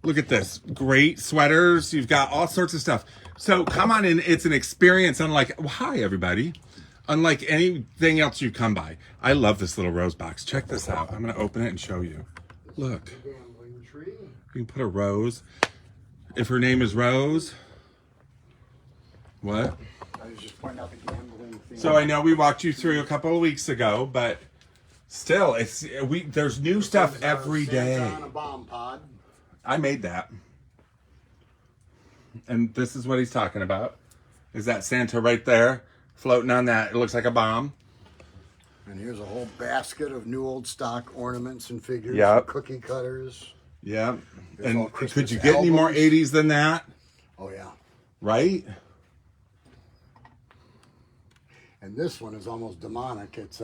Look at this. Great sweaters. You've got all sorts of stuff. So come on in. It's an experience unlike, well, hi, everybody. Unlike anything else you come by. I love this little rose box. Check this out. I'm going to open it and show you. Look. Gambling tree. You can put a rose. If her name is Rose. What? I was just pointing out the gambling thing. So I know we walked you through a couple of weeks ago, but still, there's new stuff every day. Santa on a bomb pod. I made that. And this is what he's talking about. Is that Santa right there floating on that? It looks like a bomb. And here's a whole basket of new old stock ornaments and figures. Yep. Cookie cutters. Yeah. There's all And Christmas could you get any more albums. 80s than that? Oh, yeah. Right? And this one is almost demonic. It's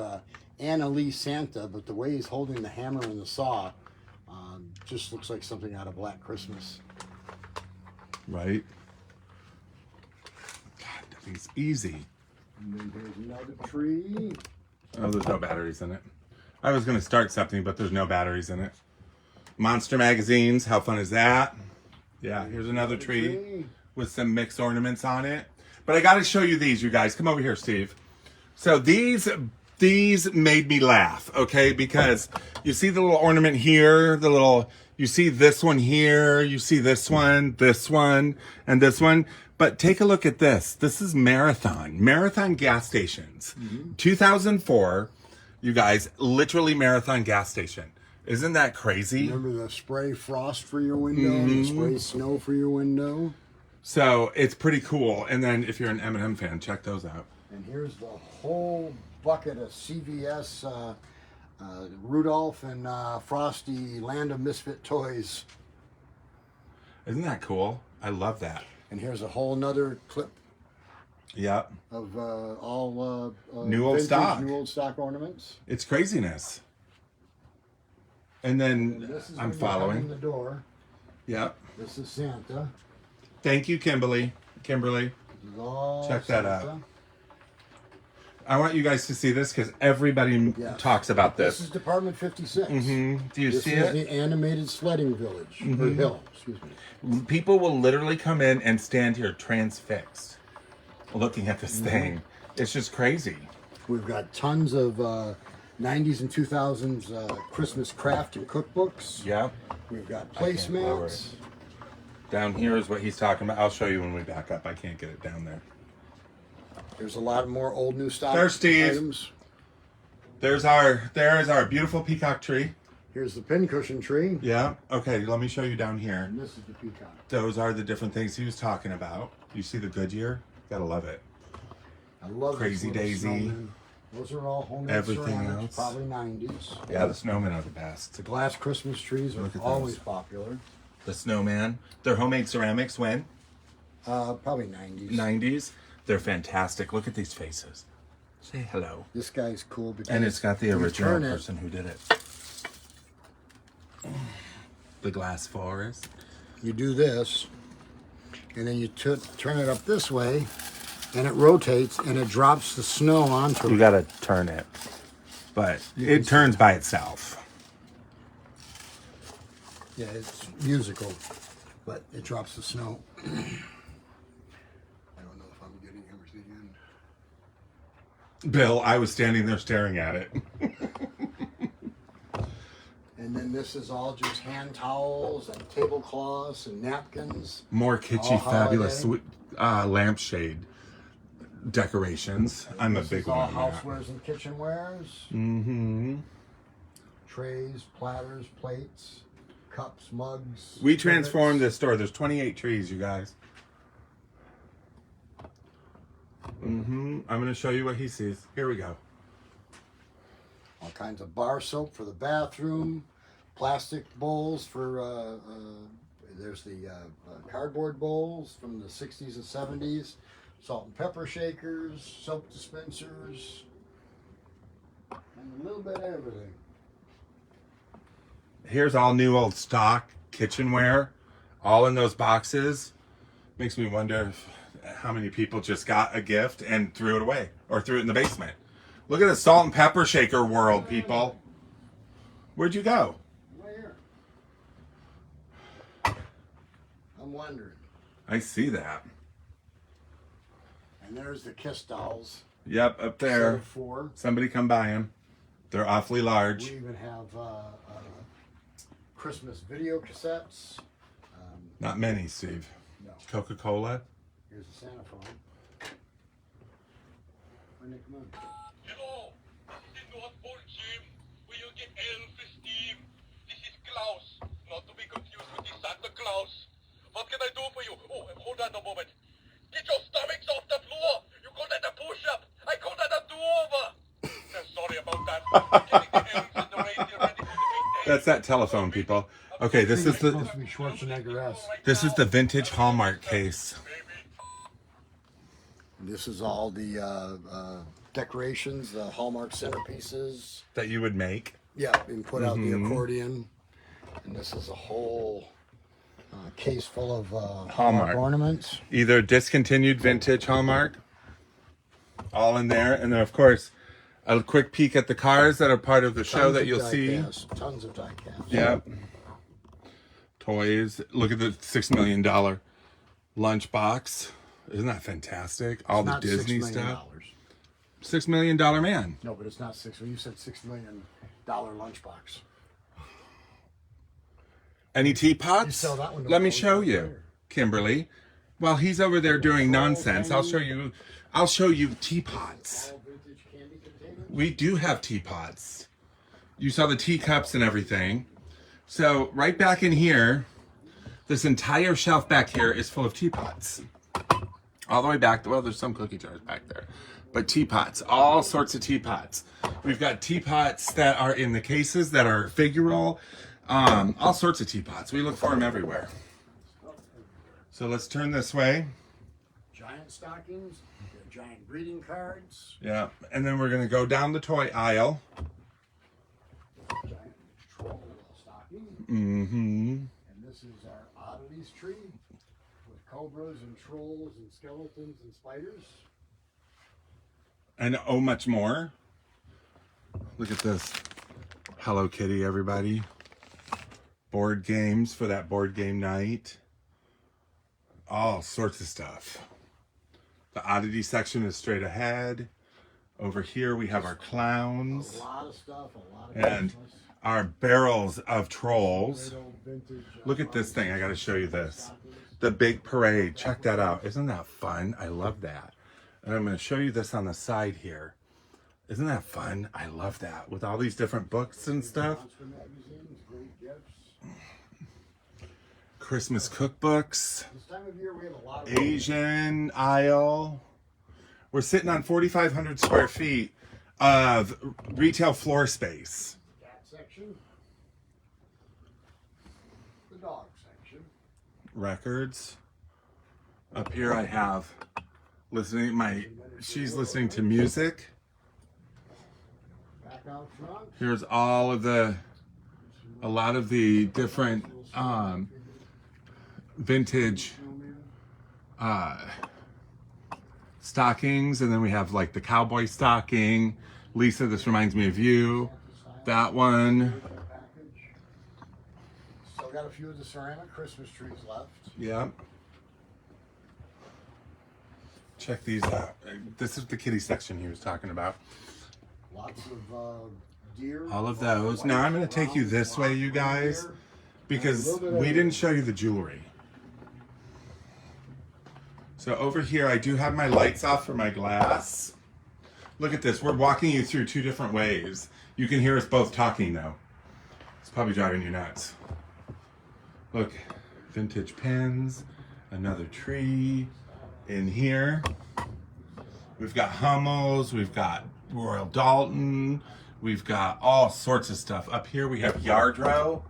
Anna Lee Santa, but the way he's holding the hammer and the saw just looks like something out of Black Christmas. Right. God, nothing's easy. And then here's another tree. Oh, there's no batteries in it. I was going to start something, but there's no batteries in it. Monster magazines. How fun is that? Yeah, here's another tree with some mixed ornaments on it. But I got to show you these, you guys. Come over here, Steve. So these made me laugh, okay? Because you see the little ornament here, you see this one here, you see this one, and this one. But take a look at this. This is Marathon gas stations. 2004, you guys, literally Marathon gas station. Isn't that crazy? Remember the spray frost for your window and the spray snow for your window? So it's pretty cool. And then if you're an M&M fan, check those out. And here's the whole bucket of CVS Rudolph and Frosty Land of Misfit toys. Isn't that cool? I love that. And here's a whole nother clip Yep. of all New old stock. new old stock ornaments. It's craziness. And then And this is I'm when you come in following. the door. Yep. This is Santa. Thank you, Kimberly. This is all Check that Santa. out. I want you guys to see this because everybody Yes. talks about This this. is Department 56. Do you This see is it? the animated sledding village, or hill, excuse me. People will literally come in and stand here transfixed looking at this thing. It's just crazy. We've got tons of 90s and 2000s Christmas craft and cookbooks. Yeah. We've got can't lower it. placemats. Down here is what he's talking about. I'll show you when we back up. I can't get it down there. There's a lot more old new stock There's Steve. items. There is our beautiful peacock tree. Here's the pincushion tree. Yeah. Okay, let me show you down here. And this is the peacock. Those are the different things he was talking about. You see the Goodyear? Gotta love it. I love this Crazy little Daisy. snowman. Those are all homemade Everything ceramics, else. probably 90s. Yeah, the snowmen are the best. The glass Christmas trees are Look at always those. popular. The snowman. They're homemade ceramics when? Probably 90s. 90s. They're fantastic. Look at these faces. Say hello. This guy's cool because And it's got the you original turn it, person who did it. The glass forest. You do this, and then you turn it up this way, and it rotates, and it drops the snow onto You it. gotta turn it. But it turns by itself. Yeah, it's musical, but it drops the snow. I don't know if I'm getting everything in. Bill, I was standing there staring at it. And then this is all just hand towels and tablecloths and napkins. More kitschy, All fabulous holiday. lampshade decorations. I'm a This big is all one on that. housewares and kitchenwares. Mm-hmm. Trays, platters, plates, cups, mugs. We transformed divots. this store. There's 28 trees, you guys. I'm going to show you what he sees. Here we go. All kinds of bar soap for the bathroom, plastic bowls for, there's the cardboard bowls from the 60s and 70s, salt and pepper shakers, soap dispensers, and a little bit of everything. Here's all new old stock kitchenware, all in those boxes. Makes me wonder how many people just got a gift and threw it away or threw it in the basement. Look at the salt and pepper shaker world, people. Where'd you go? Right here. I'm wondering. I see that. And there's the Kiss dolls. Yep, up Set there. of 4. Somebody come buy them. They're awfully large. We even have Christmas video cassettes. Not many, Steve. No. Coca-Cola. Here's a Santa phone. When they come on. Hello, this is North Pole Gym, where you get L for Steve. This is Klaus, not to be confused with the Santa Claus. What can I do for you? Oh, hold on a moment. Get your stomachs off the floor. You call that a push-up. I call that a do-over. Sorry about that. Getting the L's and the reindeer ready for the big day. That's that telephone, people. Okay, this is Supposed the to be Schwarzenegger-esque. this is the vintage Hallmark case. This is all the decorations, the Hallmark centerpieces. That you would make. Yeah, and put out the accordion. And this is a whole case full of Hallmark ornaments. Either discontinued vintage Hallmark, all in there, and then of course a quick peek at the cars that are part of the show Tons that of you'll see. die-cast, tons of die casts. Yep. Toys. Look at the $6 million lunchbox. Isn't that fantastic? All the Not Disney $6 million. stuff. $6 million man. No, but it's not six. Well, you said $6 million lunchbox. Any teapots? You sell that one to Let me a show you, player. Kimberly. While he's over there doing nonsense, I'll show you teapots. All vintage candy containers. We do have teapots. You saw the teacups and everything. So right back in here, this entire shelf back here is full of teapots. All the way back, well, there's some cookie jars back there. But teapots, all sorts of teapots. We've got teapots that are in the cases that are figural. All sorts of teapots. We look for them everywhere. So let's turn this way. Giant stockings, giant greeting cards, Yeah, and then we're gonna go down the toy aisle. giant troll stocking. Mm-hmm. And this is our oddities tree with cobras and trolls and skeletons and spiders. And oh, much more. Look at this. Hello Kitty, everybody. Board games for that board game night. All sorts of stuff. The oddity section is straight ahead. Over here we have our clowns A lot of stuff, a lot of and Christmas. our barrels of trolls. Great old vintage, Look at this thing. I gotta show you this. The big parade. Check that out. Isn't that fun? I love that. And I'm gonna show you this on the side here. Isn't that fun? I love that. With all these different books and stuff. Monster magazines, great gifts. Christmas cookbooks. This time of year we have a lot of Asian aisle. We're sitting on 4,500 square feet of retail floor space. cat section, the dog section. Records. Up here I have she's listening to music. Back out front. Here's all of a lot of the different vintage stockings, and then we have like the cowboy stocking. Lisa, this reminds me of you. That one. Package. Still got a few of the ceramic Christmas trees left. Yep. Check these out. This is the kitty section he was talking about. Lots of deer. All of those. Now I'm going to take you this way, you guys, because we didn't show you the jewelry. So over here, I do have my lights off for my glass. Look at this. We're walking you through two different ways. You can hear us both talking, though. It's probably driving you nuts. Look, vintage pens, another tree in here. We've got Hummels, we've got Royal Dalton, we've got all sorts of stuff. Up here we have Yardrow.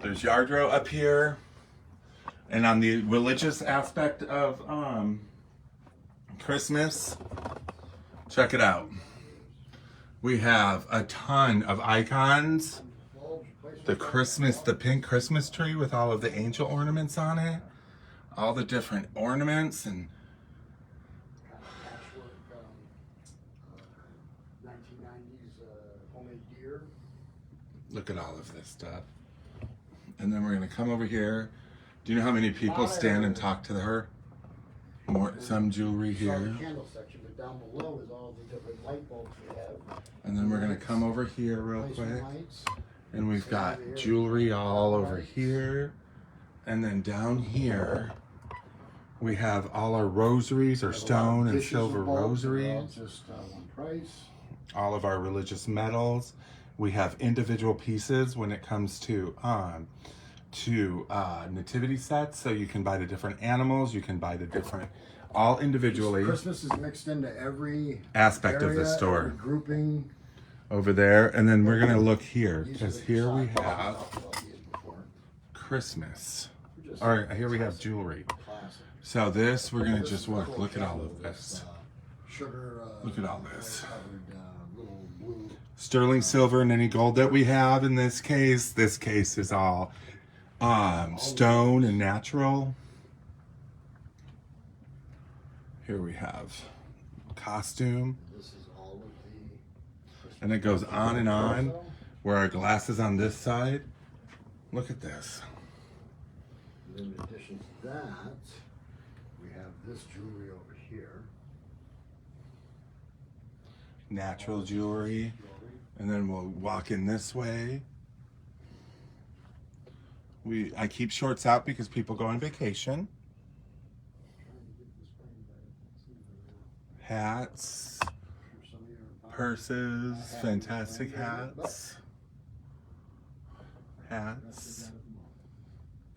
There's Yardrow up here. And on the religious aspect of Christmas, check it out. We have a ton of icons. The pink Christmas tree with all of the angel ornaments on it. All the different ornaments and Patchwork 1990s homemade deer. look at all of this stuff. And then we're gonna come over here. Do you know how many people stand and talk to her? More, some jewelry Saw the here. candle section, but down below is all the different light bulbs we have. And then we're gonna come over here real Placement quick. lights. And we've got jewelry all over here. And then down here, we have all our rosaries, our stone and silver rosaries. Just one price. All of our religious medals. We have individual pieces when it comes to nativity sets. So you can buy the different animals. You can buy the different, all individually. Christmas is mixed into every aspect of the area, store. every grouping. Over there. And then we're gonna look here, These are because the here we soft have boxes I've used before. Christmas. Just All right, here we have jewelry. classic. So this, we're gonna This just is a look. cool Look at all candle of with, this. Sugar. Look at all this. Covered, little blue. Sterling silver and any gold that we have in this case. This case is all stone and natural. Here we have costume. This is all of the. And it goes on and on. Where our glass is on this side. Look at this. And then in addition to that, we have this jewelry over here. Natural jewelry. And then we'll walk in this way. I keep shorts out because people go on vacation. Hats, purses, fantastic hats.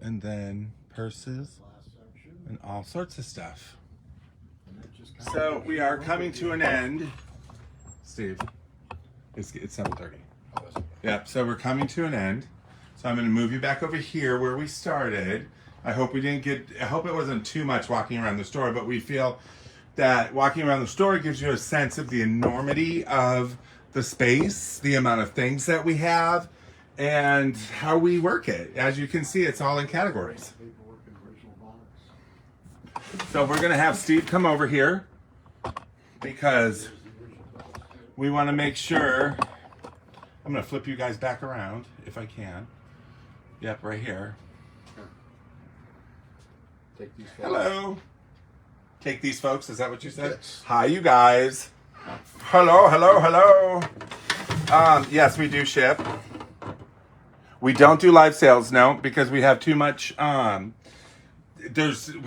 And then purses and all sorts of stuff. So we are coming to an end. Steve, it's 7:30. Yep, so we're coming to an end. So I'm going to move you back over here where we started. I hope it wasn't too much walking around the store, but we feel that walking around the store gives you a sense of the enormity of the space, the amount of things that we have, and how we work it. As you can see, it's all in categories. So we're going to have Steve come over here because we want to make sure. I'm going to flip you guys back around if I can. Yep, right here. Take these. Hello. Take these folks, is that what you said? Yes. Hi, you guys. Hello, hello, hello. Yes, we do ship. We don't do live sales, no, because we have too much, we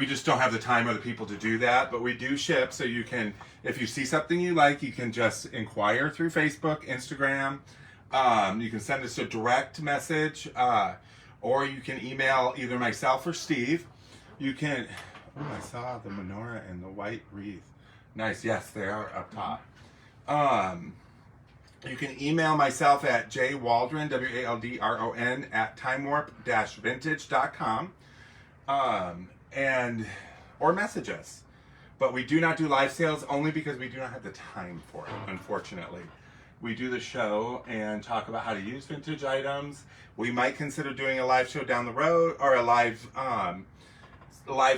just don't have the time or the people to do that, but we do ship, so you can, if you see something you like, you can just inquire through Facebook, Instagram. You can send us a direct message, or you can email either myself or Steve. You can, oh, I saw the menorah and the white wreath. Nice, yes, they are up top. You can email myself at jwaldron, WALDRON, at timewarp-vintage.com, or message us. But we do not do live sales only because we do not have the time for it, unfortunately. We do the show and talk about how to use vintage items. We might consider doing a live show down the road, or a live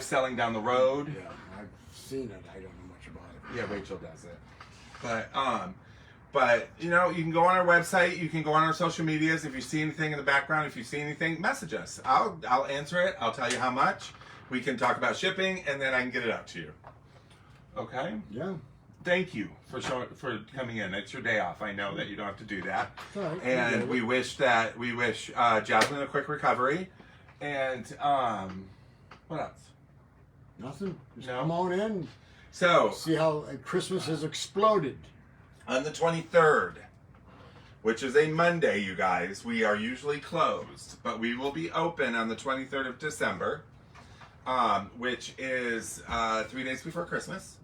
selling down the road. Yeah, I've seen it. I don't know much about it. Yeah, Rachel does it. But you know, you can go on our website. You can go on our social medias. If you see anything in the background, if you see anything, message us. I'll answer it. I'll tell you how much. We can talk about shipping, and then I can get it out to you. Okay. Yeah. Thank you for coming in. It's your day off. I know that you don't have to do that. All right, And we wish Jocelyn a quick recovery. And what else? Nothing. Just No. come on in. So See how Christmas has exploded. on the 23rd, which is a Monday, you guys, we are usually closed, but we will be open on the 23rd of December, which is 3 days before Christmas.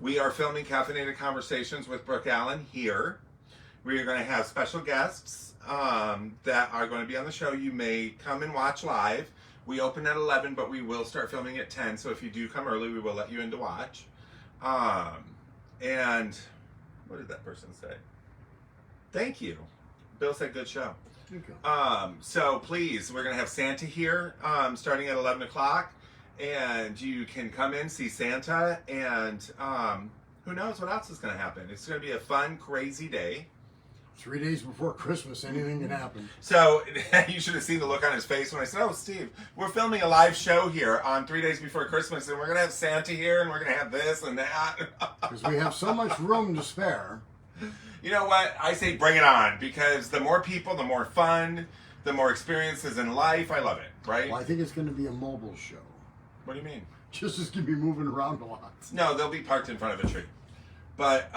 We are filming Caffeinated Conversations with Brooke Allen here. We are going to have special guests that are going to be on the show. You may come and watch live. We open at 11, but we will start filming at 10. So if you do come early, we will let you in to watch. And what did that person say? Thank you. Bill said good show. Okay. So please, we're going to have Santa here starting at 11 o'clock. And you can come in, see Santa, and who knows what else is going to happen. It's going to be a fun, crazy day. 3 days before Christmas, anything can happen. So you should have seen the look on his face when I said, "Oh, Steve, we're filming a live show here on 3 days before Christmas, and we're gonna have Santa here, and we're gonna have this and that." Because we have so much room to spare. You know what? I say bring it on, because the more people, the more fun, the more experiences in life. I love it, right? Well, I think it's going to be a mobile show. What do you mean? Just as going to be moving around a lot. No, they'll be parked in front of a tree. But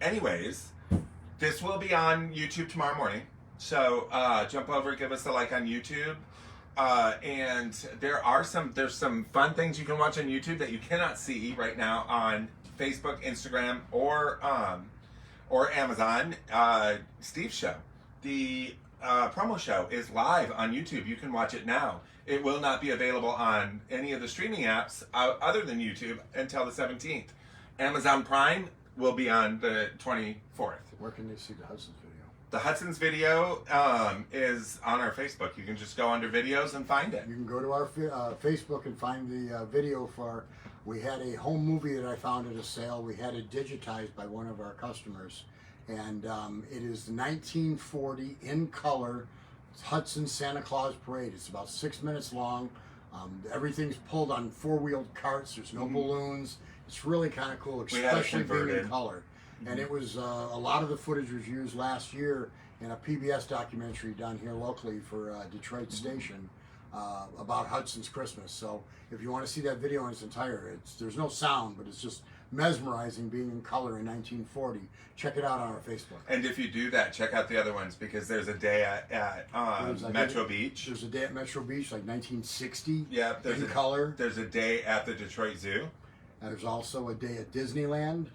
anyways, this will be on YouTube tomorrow morning. So jump over, give us a like on YouTube. And there's some fun things you can watch on YouTube that you cannot see right now on Facebook, Instagram, or Amazon. Steve's show, the promo show, is live on YouTube. You can watch it now. It will not be available on any of the streaming apps other than YouTube until the 17th. Amazon Prime will be on the 24th. Where can they see the Hudson's video? The Hudson's video is on our Facebook. You can just go under videos and find it. You can go to our Facebook and find the video for. We had a home movie that I found at a sale. We had it digitized by one of our customers, and it is the 1940 in color Hudson Santa Claus Parade. It's about 6 minutes long. Everything's pulled on four-wheeled carts. There's no balloons. It's really kind of cool, especially being in color. And it was a lot of the footage was used last year in a PBS documentary down here locally for Detroit Station about Hudson's Christmas. So if you want to see that video in its entirety, there's no sound, but it's just mesmerizing being in color in 1940. Check it out on our Facebook. And if you do that, check out the other ones, because there's a day at Metro Beach. There's a day at Metro Beach, like 1960. Yeah, in color. There's a day at the Detroit Zoo. And there's also a day at Disneyland.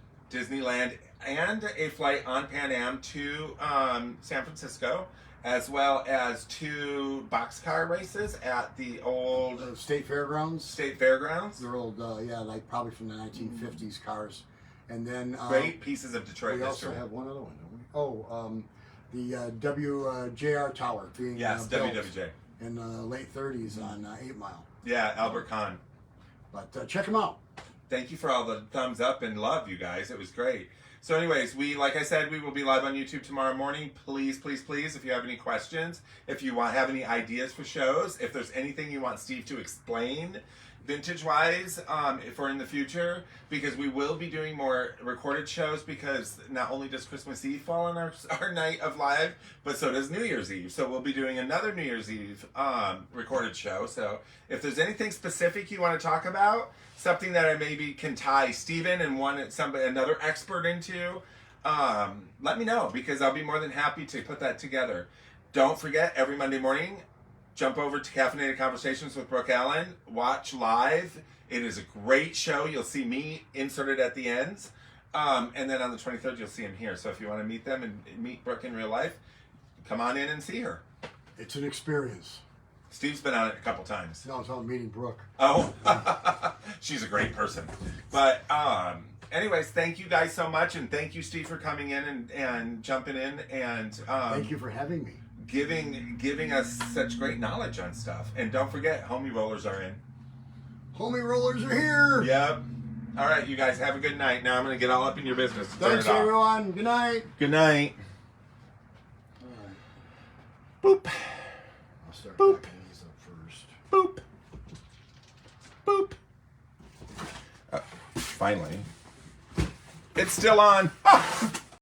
And a flight on Pan Am to San Francisco, as well as 2 boxcar races at the old State Fairgrounds. They're old, like probably from the 1950s cars. And then great pieces of Detroit history. We also have one other one, don't we? The WJR Tower being built WWJ in the late 30s on 8 Mile. Yeah, Albert Kahn. But check them out. Thank you for all the thumbs up and love, you guys. It was great. So anyways, like I said, we will be live on YouTube tomorrow morning. Please, please, please, if you have any questions, if you have any ideas for shows, if there's anything you want Steve to explain vintage-wise for in the future, because we will be doing more recorded shows, because not only does Christmas Eve fall on our night of live, but so does New Year's Eve. So we'll be doing another New Year's Eve recorded show. So if there's anything specific you want to talk about, something that I maybe can tie Steven and another expert into, let me know, because I'll be more than happy to put that together. Don't forget, every Monday morning, jump over to Caffeinated Conversations with Brooke Allen. Watch live. It is a great show. You'll see me inserted at the ends. And then on the 23rd, you'll see him here. So if you want to meet them and meet Brooke in real life, come on in and see her. It's an experience. Steve's been on it a couple times. No, it's on meeting Brooke. Oh, she's a great person. But anyways, thank you guys so much. And thank you, Steve, for coming in and jumping in. And thank you for having me. Giving us such great knowledge on stuff. And don't forget, homie rollers are in. Homie rollers are here. Yep. All right, you guys have a good night. Now I'm going to get all up in your business. Thanks, everyone. Good night. Good night. All right. Boop. I'll start Boop. packing these up first. Boop. Boop. Finally. It's still on. Ah!